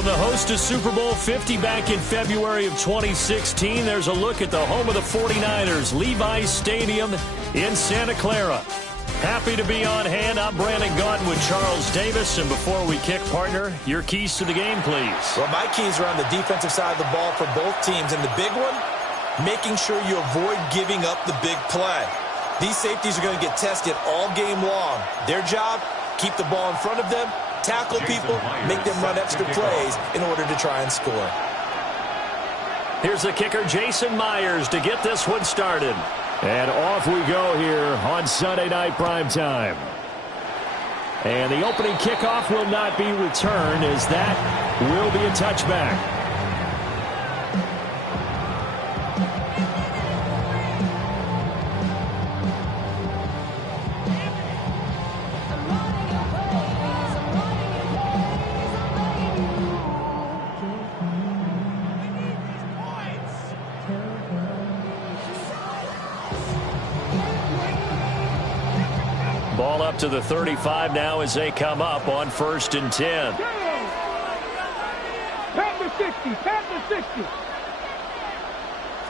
From the host to Super Bowl 50 back in February of 2016, there's a look at the home of the 49ers, Levi's Stadium in Santa Clara. Happy to be on hand. I'm Brandon Gaudin with Charles Davis. And before we kick, partner, your keys to the game, please. Well, my keys are on the defensive side of the ball for both teams. And the big one, making sure you avoid giving up the big play. These safeties are going to get tested all game long. Their job, keep the ball in front of them, tackle people, make them run extra plays in order to try and score. Here's the kicker, Jason Myers, to get this one started. And off we go here on Sunday Night Primetime. And the opening kickoff will not be returned, as that will be a touchback. Ball up to the 35 now as they come up on 1st and 10. Panther 60, Panther 60.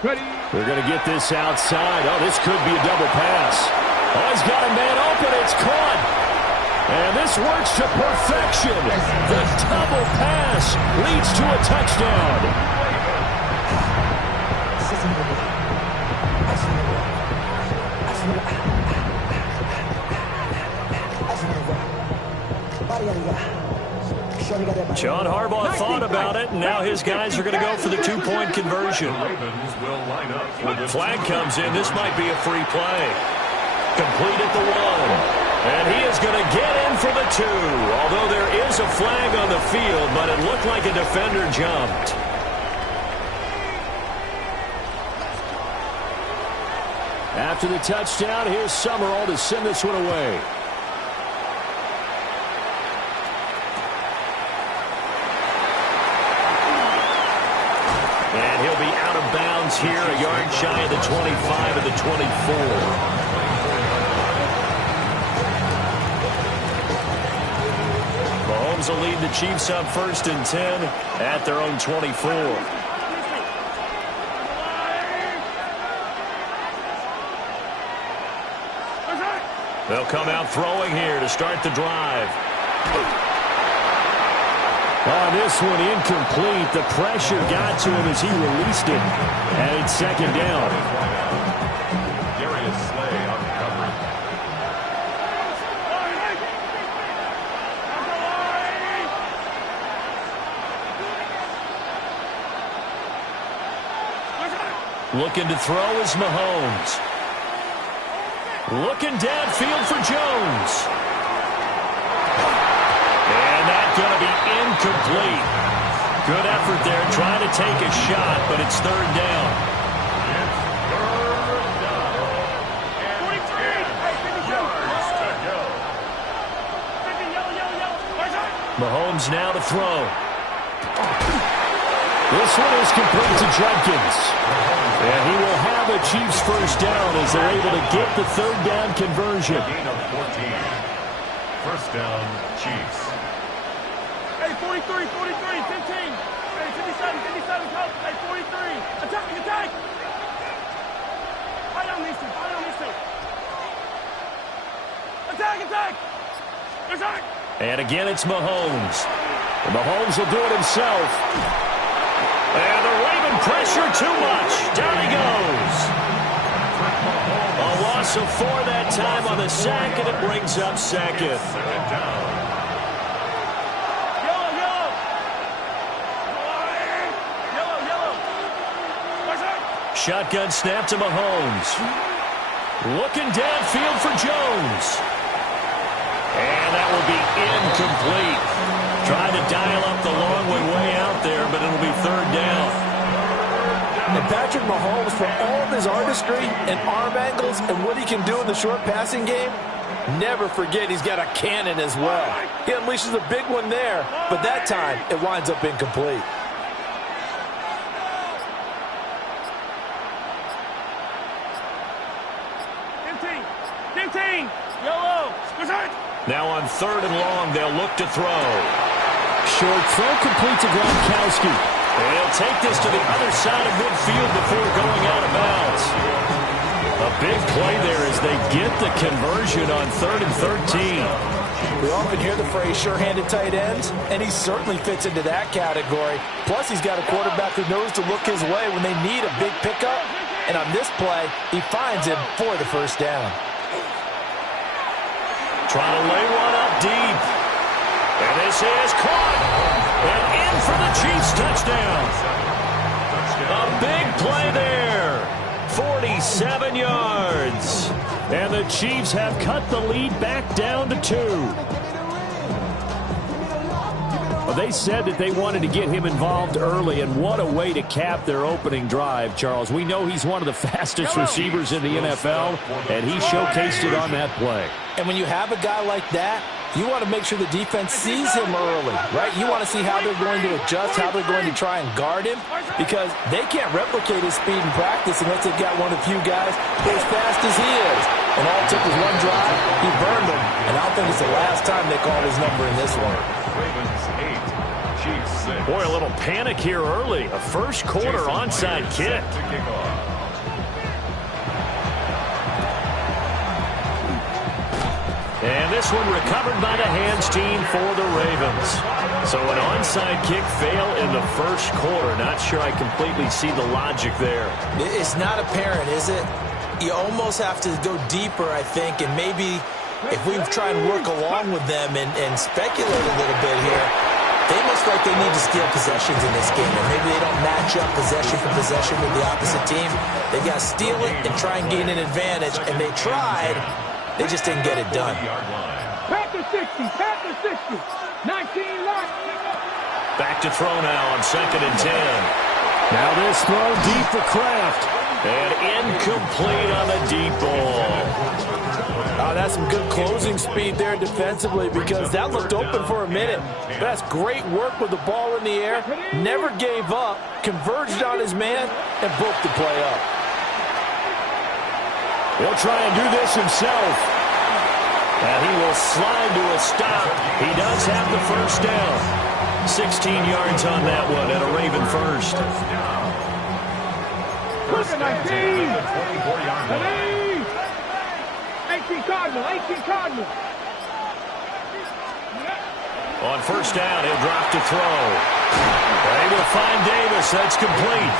Ready. They're going to get this outside. Oh, this could be a double pass. Oh, he's got a man open. It's caught. And this works to perfection. The double pass leads to a touchdown. John Harbaugh thought about it, and now his guys are going to go for the two-point conversion. Flag comes in. This might be a free play. Complete at the 1. And he is going to get in for the 2. Although there is a flag on the field, but it looked like a defender jumped. After the touchdown, here's Summerall to send this one away. And he'll be out of bounds here, a yard shy of the 25 of the 24. Mahomes will lead the Chiefs up 1st and 10 at their own 24. They'll come out throwing here to start the drive. On this one, incomplete. The pressure got to him as he released it. And it's 2nd down. Darius Slay on coverage. Looking to throw is Mahomes. Looking downfield for Jones. And that's going to be incomplete. Good effort there trying to take a shot, but it's 3rd down. It's 3rd down. And 10 yards to go. Mahomes now to throw. This one is complete to Jenkins. And he will have a Chiefs 1st down as they're able to get the 3rd down conversion. Gain of 14. 1st down, Chiefs. Hey, 43, 43, 15. Hey, 57, coach. Hey, 43. Attack. Fight on these two. Attack. And again, it's Mahomes. And Mahomes will do it himself. And they're waving pressure too much. Down he goes. A loss of 4 that time on the sack, and it brings up 2nd. 2nd down. Yellow. Shotgun snap to Mahomes. Looking downfield for Jones. And that will be incomplete. Trying to dial up the long way out there, but it'll be 3rd down. And Patrick Mahomes, for all of his artistry and arm angles and what he can do in the short passing game, never forget he's got a cannon as well. He unleashes a big one there, but that time it winds up incomplete. Yellow. Now on 3rd and long, they'll look to throw. short throw, complete to Gronkowski. And he'll take this to the other side of midfield before going out of bounds. A big play there as they get the conversion on 3rd and 13. We often hear the phrase sure-handed tight ends, and he certainly fits into that category. Plus, he's got a quarterback who knows to look his way when they need a big pickup. And on this play, he finds him for the first down. Trying to lay one up deep. And this is caught. And in for the Chiefs touchdown. A big play there. 47 yards. And the Chiefs have cut the lead back down to 2. Well, they said that they wanted to get him involved early, and what a way to cap their opening drive, Charles. We know he's one of the fastest receivers in the NFL, and he showcased it on that play. And when you have a guy like that, you want to make sure the defense sees him early, right? You want to see how they're going to adjust, how they're going to try and guard him, because they can't replicate his speed in practice unless they've got one of the few guys as fast as he is. And all it took was one drive, he burned them, and I don't think it's the last time they called his number in this one. Ravens 8, Chiefs 6. Boy, a little panic here early. A first quarter onside kick. To kick off. And this one recovered by the hands team for the Ravens. So an onside kick fail in the first quarter. Not sure I completely see the logic there. It's not apparent, is it? You almost have to go deeper, I think, and maybe if we try and work along with them and speculate a little bit here, they most likely need to steal possessions in this game, or maybe they don't match up possession for possession with the opposite team. They've got to steal it and try and gain an advantage, and they tried. They just didn't get it done. Panther 60, Panther 60, 19 left. Back to throw now on 2nd and 10. Now this throw deep for Kraft. And incomplete on the deep ball. Oh, that's some good closing speed there defensively, because that looked open for a minute. That's great work with the ball in the air. Never gave up, converged on his man, and broke the play up. He'll try and do this himself. And he will slide to a stop. He does have the first down. 16 yards on that one and a Raven first. Look at 19. 18 Cardinal, 18 Cardinal. On first down, he'll drop to throw. They will find Davis. That's complete.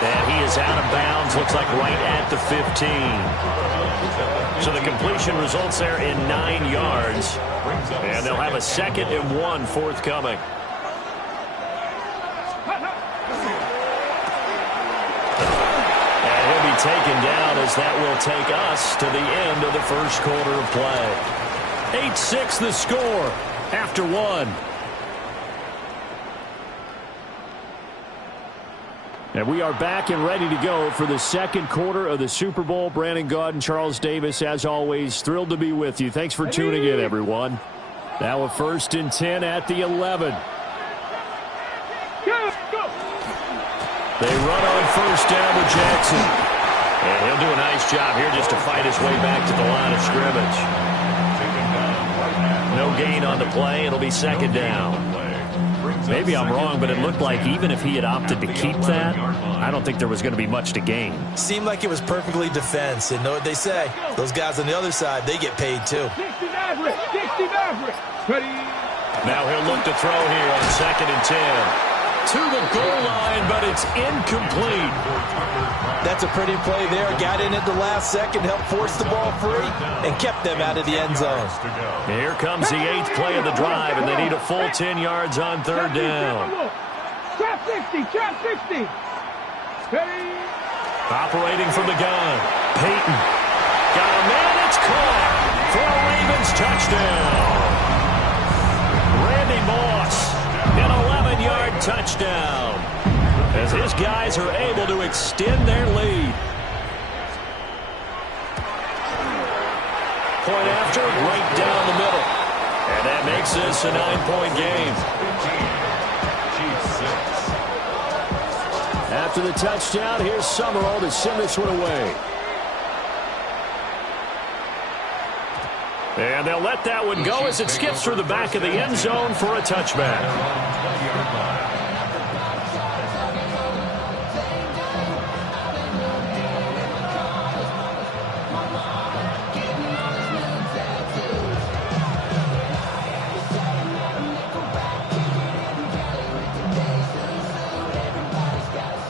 And he is out of bounds. Looks like right at the 15. So the completion results there in 9 yards. And they'll have a 2nd and 1 forthcoming. And he'll be taken down as that will take us to the end of the first quarter of play. 8-6 the score after 1. And we are back and ready to go for the second quarter of the Super Bowl. Brandon Gaudin and Charles Davis, as always, thrilled to be with you. Thanks for tuning in, everyone. Now a 1st and 10 at the 11. They run on first down with Jackson. And he'll do a nice job here just to fight his way back to the line of scrimmage. No gain on the play. It'll be 2nd down. Maybe I'm wrong, but it looked like even if he had opted to keep that, I don't think there was going to be much to gain. Seemed like it was perfectly defense. And know what they say? Those guys on the other side, they get paid too. 60 Maverick, 60 Maverick. Ready? Now he'll look to throw here on 2nd and 10. To the goal line, but it's incomplete. That's a pretty play there. Got in at the last second, helped force the ball free, and kept them out of the end zone. Here comes the 8th play of the drive, and they need a full 10 yards on 3rd down. Trap 60, trap 60. Ready? Operating from the gun. Peyton. Got a man, it's caught for a Ravens touchdown. Randy Moss, an 11-yard touchdown, as his guys are able to extend their lead. Point after, right down the middle. And that makes this a 9-point game. After the touchdown, here's Summerall to send this one away. And they'll let that one go as it skips through the back of the end zone for a touchback.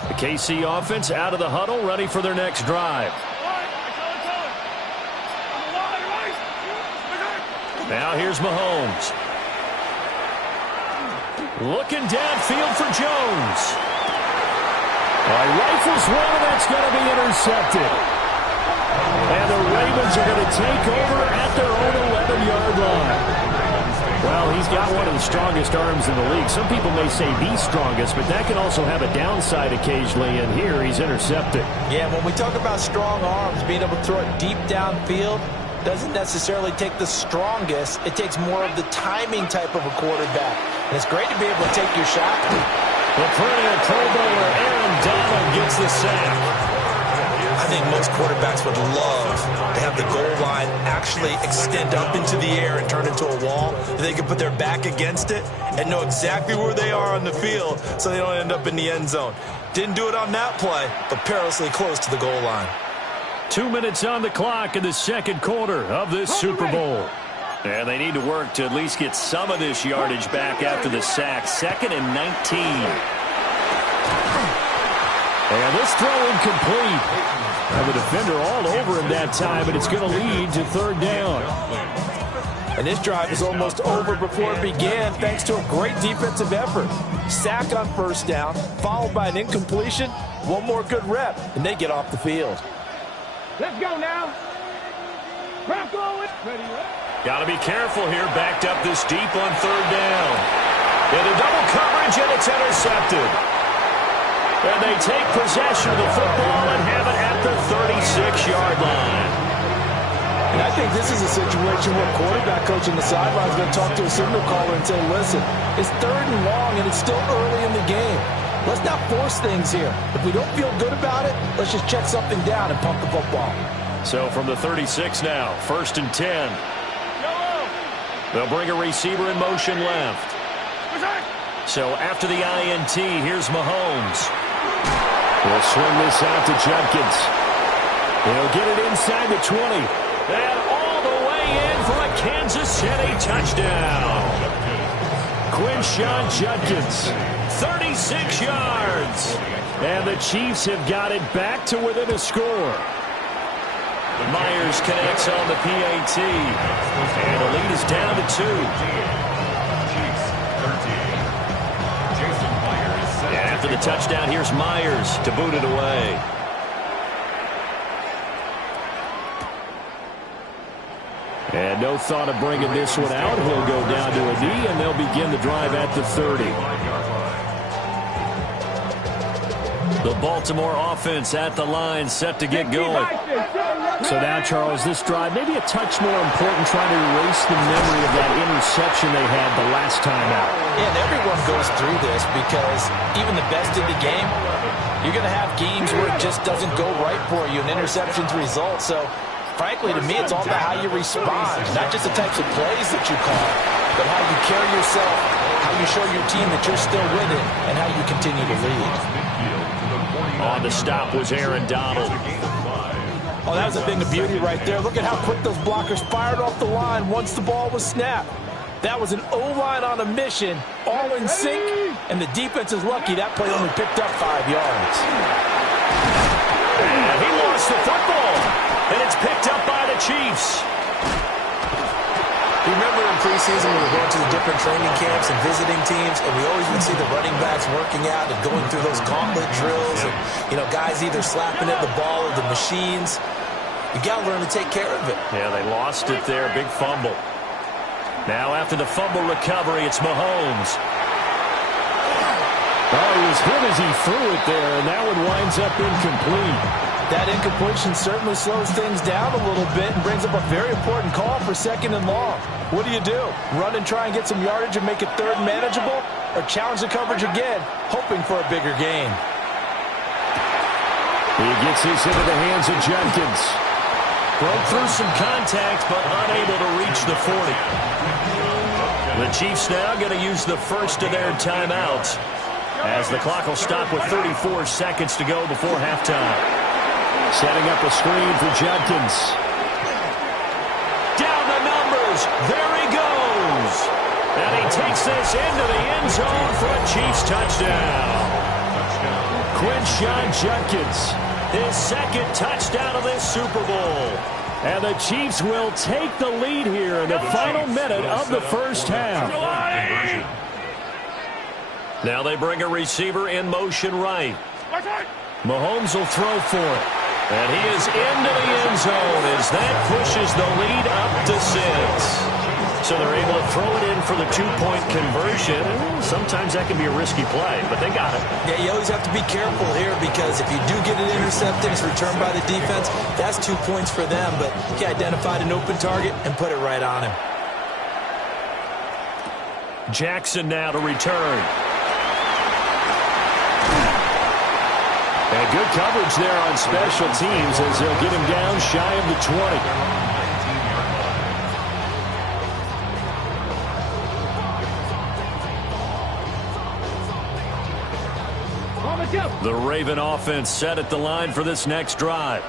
The KC offense out of the huddle, ready for their next drive. Now here's Mahomes. Looking downfield for Jones. Rifles one, and that's going to be intercepted. And the Ravens are going to take over at their own 11-yard line. Well, he's got one of the strongest arms in the league. Some people may say the strongest, but that can also have a downside occasionally, and here he's intercepted. Yeah, when we talk about strong arms, being able to throw it deep downfield doesn't necessarily take the strongest. It takes more of the timing type of a quarterback. And it's great to be able to take your shot. The perennial Pro Bowler Aaron Donald gets the sack. I think most quarterbacks would love to have the goal line actually extend up into the air and turn into a wall. And they can put their back against it and know exactly where they are on the field so they don't end up in the end zone. Didn't do it on that play, but perilously close to the goal line. 2 minutes on the clock in the second quarter of this Super Bowl. And they need to work to at least get some of this yardage back after the sack. 2nd and 19. And this throw incomplete. And the defender all over him that time, and it's going to lead to 3rd down. And this drive is almost over before it began thanks to a great defensive effort. Sack on 1st down, followed by an incompletion. One more good rep, and they get off the field. Let's go now. Got to be careful here, backed up this deep on 3rd down. Into double coverage, and it's intercepted. And they take possession of the football and have it at the 36-yard line. And I think this is a situation where quarterback coach on the sideline is going to talk to a signal caller and say, listen, it's 3rd and long, and it's still early in the game. Let's not force things here. If we don't feel good about it, let's just check something down and pump the football. So from the 36 now, 1st and 10. They'll bring a receiver in motion left. So after the INT, here's Mahomes. He'll swing this out to Judkins. He'll get it inside the 20. And all the way in for a Kansas City touchdown. Quinshon Judkins, 36 yards. And the Chiefs have got it back to within a score. Myers connects on the PAT. And the lead is down to 2. And after the touchdown, here's Myers to boot it away. And no thought of bringing this one out. He'll go down to a knee, and they'll begin the drive at the 30. The Baltimore offense at the line, set to get going. So now, Charles, this drive maybe a touch more important, trying to erase the memory of that interception they had the last time out. Yeah, and everyone goes through this because even the best in the game, you're going to have games where it just doesn't go right for you, and interceptions result. So, frankly, to me, it's all about how you respond, not just the types of plays that you call, but how you carry yourself, how you show your team that you're still with it, and how you continue to lead. On the stop was Aaron Donald. Oh, that was a thing of beauty right there. Look at how quick those blockers fired off the line once the ball was snapped. That was an O-line on a mission, all in sync, and the defense is lucky that play only picked up 5 yards. And he lost the football, and it's picked up by the Chiefs. You remember in preseason we were going to the different training camps and visiting teams, and we always would see the running backs working out and going through those gauntlet drills, and guys either slapping at the ball or the machines. You got to learn to take care of it. Yeah, they lost it there. Big fumble. Now after the fumble recovery, it's Mahomes. Oh, he was hit as he threw it there, and that one winds up incomplete. That incompletion certainly slows things down a little bit and brings up a very important call for 2nd and long. What do? Run and try and get some yardage and make it 3rd manageable? Or challenge the coverage again, hoping for a bigger gain? He gets this into the hands of Judkins. Broke through some contact, but unable to reach the 40. The Chiefs now going to use the first of their timeouts, as the clock will stop with 34 seconds to go before halftime. Setting up a screen for Judkins. Down the numbers. There he goes. And he takes this into the end zone for a Chiefs touchdown. Quinshon Judkins. His second touchdown of this Super Bowl. And the Chiefs will take the lead here in the final minute of the first half. Now they bring a receiver in motion right. Mahomes will throw for it. And he is into the end zone as that pushes the lead up to 6. So they're able to throw it in for the 2-point conversion. Sometimes that can be a risky play, but they got it. Yeah, you always have to be careful here because if you do get it intercepted, it's returned by the defense. That's 2 points for them, but he identified an open target and put it right on him. Jackson now to return. And good coverage there on special teams as they'll get him down shy of the 20. The Raven offense set at the line for this next drive.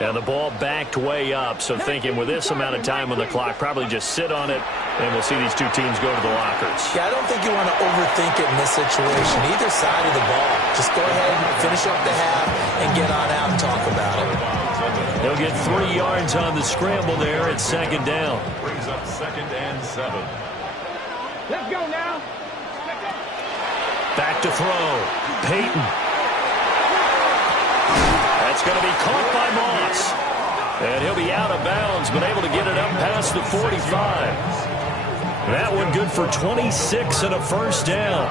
And the ball backed way up, so thinking with this amount of time on the clock, probably just sit on it, and we'll see these two teams go to the lockers. Yeah, I don't think you want to overthink it in this situation, either side of the ball. Just go ahead and finish up the half and get on out and talk about it. He'll get 3 yards on the scramble there at second down. Brings up 2nd and 7. Let's go now. Back to throw. Peyton. That's going to be caught by Moss. And he'll be out of bounds, but able to get it up past the 45. That one good for 26 and a first down.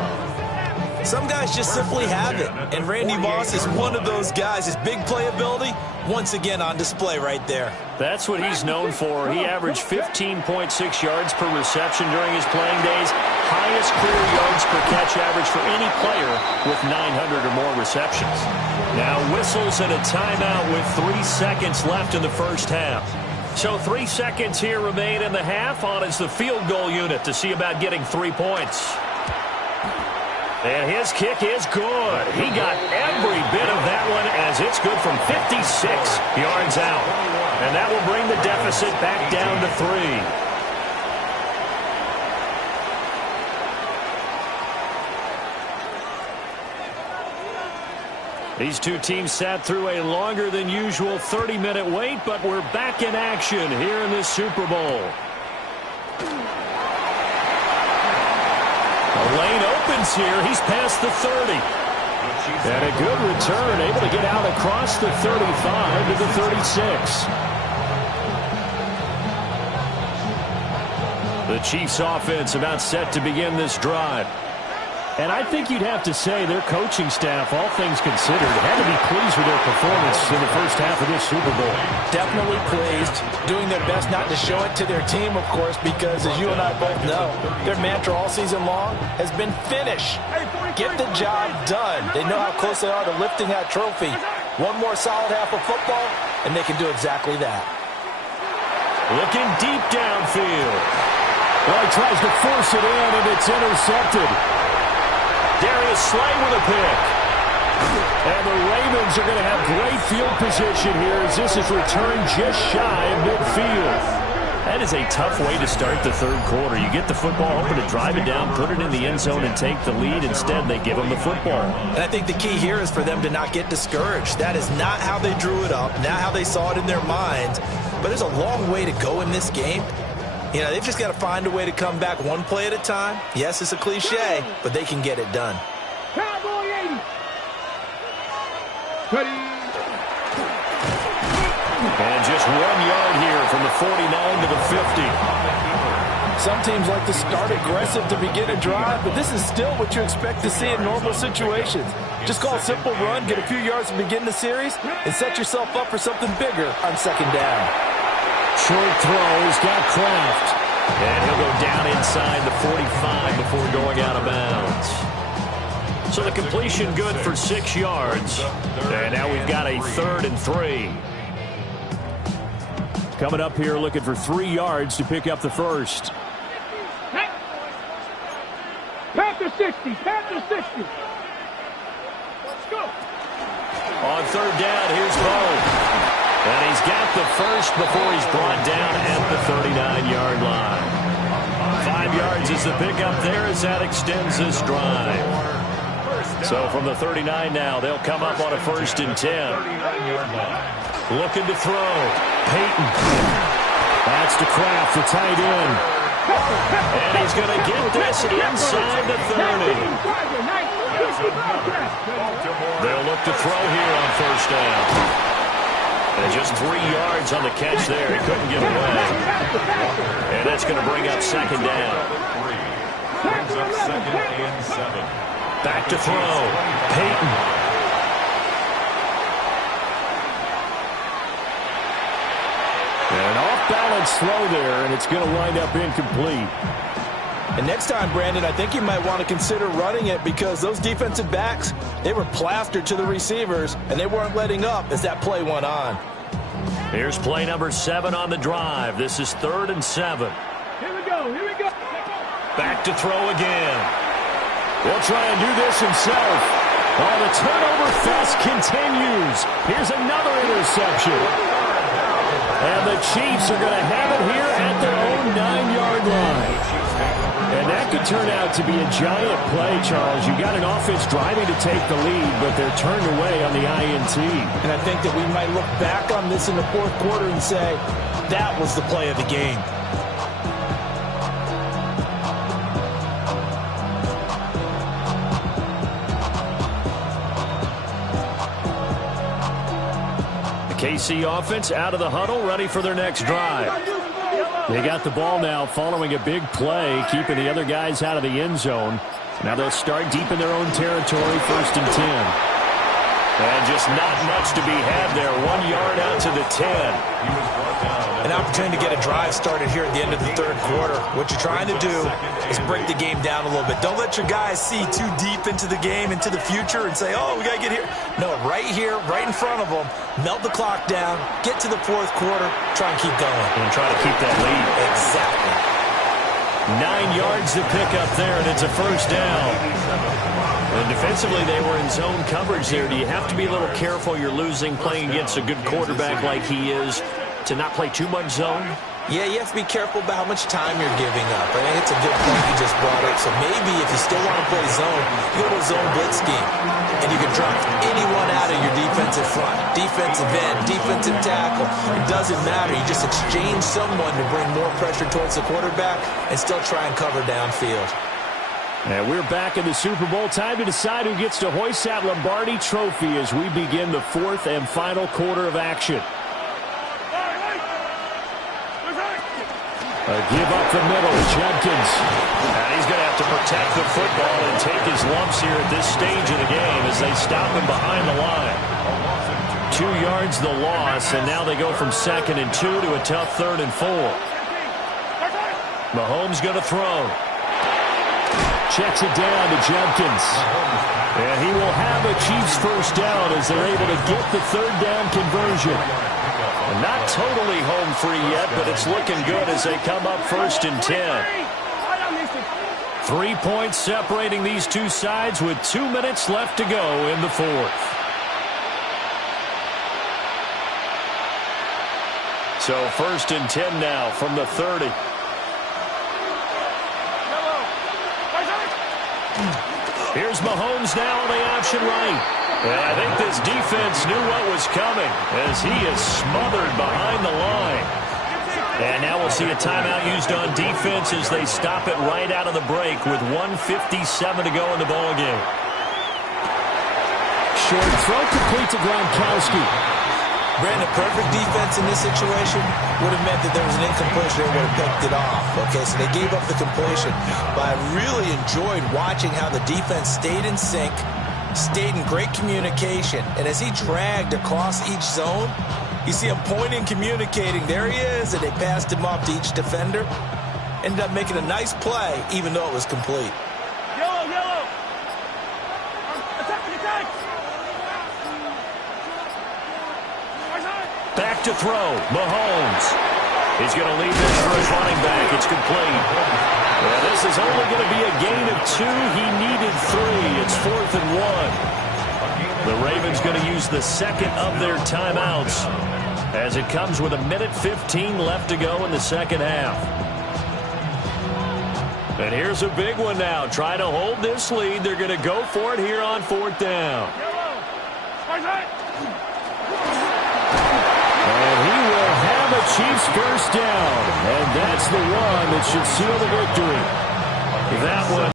Some guys just simply have it, and Randy Moss is one of those guys. His big playability, once again on display right there. That's what he's known for. He averaged 15.6 yards per reception during his playing days. Highest career yards per catch average for any player with 900 or more receptions. Now whistles and a timeout with 3 seconds left in the first half. So 3 seconds here remain in the half on as the field goal unit to see about getting 3 points. And his kick is good. He got every bit of that one as it's good from 56 yards out. And that will bring the deficit back down to 3. These two teams sat through a longer than usual 30-minute wait, but we're back in action here in this Super Bowl. The lane opens here. He's past the 30. And a good return, able to get out across the 35 to the 36. The Chiefs offense about set to begin this drive. And I think you'd have to say their coaching staff, all things considered, had to be pleased with their performance in the first half of this Super Bowl. Definitely pleased, doing their best not to show it to their team, of course, because as you and I both know, their mantra all season long has been finish. Get the job done. They know how close they are to lifting that trophy. One more solid half of football, and they can do exactly that. Looking deep downfield. Well, he tries to force it in, and it's intercepted. Darius Slay with a pick. And the Ravens are going to have great field position here as this is returned just shy of midfield. That is a tough way to start the third quarter. You get the football, hoping to drive it down, put it in the end zone, and take the lead. Instead, they give them the football. And I think the key here is for them to not get discouraged. That is not how they drew it up, not how they saw it in their minds. But there's a long way to go in this game. You know, they've just got to find a way to come back one play at a time. Yes, it's a cliche, but they can get it done. Cowboy 80. And just 1 yard here from the 49 to the 50. Some teams like to start aggressive to begin a drive, but this is still what you expect to see in normal situations. Just call a simple run, get a few yards to begin the series, and set yourself up for something bigger on second down. Short throw, he's got Kraft. And he'll go down inside the 45 before going out of bounds. So the completion good for 6 yards. And now we've got a 3rd and 3. coming up here looking for 3 yards to pick up the first. Panther 60, Panther 60. Let's go. On third down, here's Bo. And he's got the first before he's brought down at the 39-yard line. 5 yards is the pickup there as that extends this drive. So from the 39 now, they'll come up on a 1st and 10. Looking to throw. Peyton. That's to Kraft, the tight end. And he's going to get this inside the 30. They'll look to throw here on 1st down. And just 3 yards on the catch there. He couldn't get away. And that's going to bring up 2nd down. Brings up 2nd and 7. Back to throw. Peyton. An off-balance throw there, and it's going to wind up incomplete. And next time, Brandon, I think you might want to consider running it because those defensive backs, they were plastered to the receivers, and they weren't letting up as that play went on. Here's play number 7 on the drive. This is 3rd and 7. Here we go, here we go. Back to throw again. Will try and do this himself. Oh, the turnover fest continues. Here's another interception. And the Chiefs are going to have it here at their own 9-yard line. And that could turn out to be a giant play, Charles. You got an offense driving to take the lead, but they're turned away on the INT. And I think that we might look back on this in the 4th quarter and say, that was the play of the game. KC offense out of the huddle, ready for their next drive. They got the ball now following a big play, keeping the other guys out of the end zone. Now they'll start deep in their own territory, 1st and 10. And just not much to be had there. 1 yard out to the 10. An opportunity to get a drive started here at the end of the 3rd quarter. What you're trying to do is break the game down a little bit. Don't let your guys see too deep into the game, into the future, and say, oh, we got to get here. No, right here, right in front of them, melt the clock down, get to the 4th quarter, try and keep going. And try to keep that lead. Exactly. 9 yards to pick up there, and it's a 1st down. And defensively, they were in zone coverage there. Do you have to be a little careful? You're losing, playing against a good quarterback like he is, to not play too much zone? Yeah, you have to be careful about how much time you're giving up. I think it's a good point you just brought up. So maybe if you still want to play zone, you go to a zone blitz scheme. And you can drop anyone out of your defensive front. Defensive end, defensive tackle. It doesn't matter. You just exchange someone to bring more pressure towards the quarterback and still try and cover downfield. And we're back in the Super Bowl. Time to decide who gets to hoist that Lombardi trophy as we begin the 4th and final quarter of action. A give up the middle, Jenkins. And he's going to have to protect the football and take his lumps here at this stage of the game as they stop him behind the line. 2 yards the loss, and now they go from 2nd and 2 to a tough 3rd and 4. Mahomes going to throw. Checks it down to Jenkins. And he will have a Chiefs 1st down as they're able to get the 3rd down conversion. Not totally home free yet, but it's looking good as they come up 1st and 10. 3 points separating these two sides with 2 minutes left to go in the 4th. So 1st and 10 now from the 30. Here's Mahomes now on the option right. And I think this defense knew what was coming as he is smothered behind the line. And now we'll see a timeout used on defense as they stop it right out of the break with 1:57 to go in the ballgame. Short throw complete to Gronkowski. Brandon, perfect defense in this situation would have meant that there was an incompletion. They would have picked it off. Okay, so they gave up the completion. But I really enjoyed watching how the defense stayed in sync, stayed in great communication. And as he dragged across each zone, you see him pointing, communicating. There he is, and they passed him off to each defender. Ended up making a nice play, even though it was complete. Yellow, yellow. Attack, attack. Back to throw, Mahomes. He's going to leave this for his running back. It's complete. Well, this is only going to be a gain of 2. He needed 3. It's 4th and 1. The Ravens going to use the second of their timeouts as it comes with 1:15 left to go in the second half. And here's a big one now. Trying to hold this lead. They're going to go for it here on 4th down. And he will have a Chiefs first down. And that's the one that should seal the victory. That one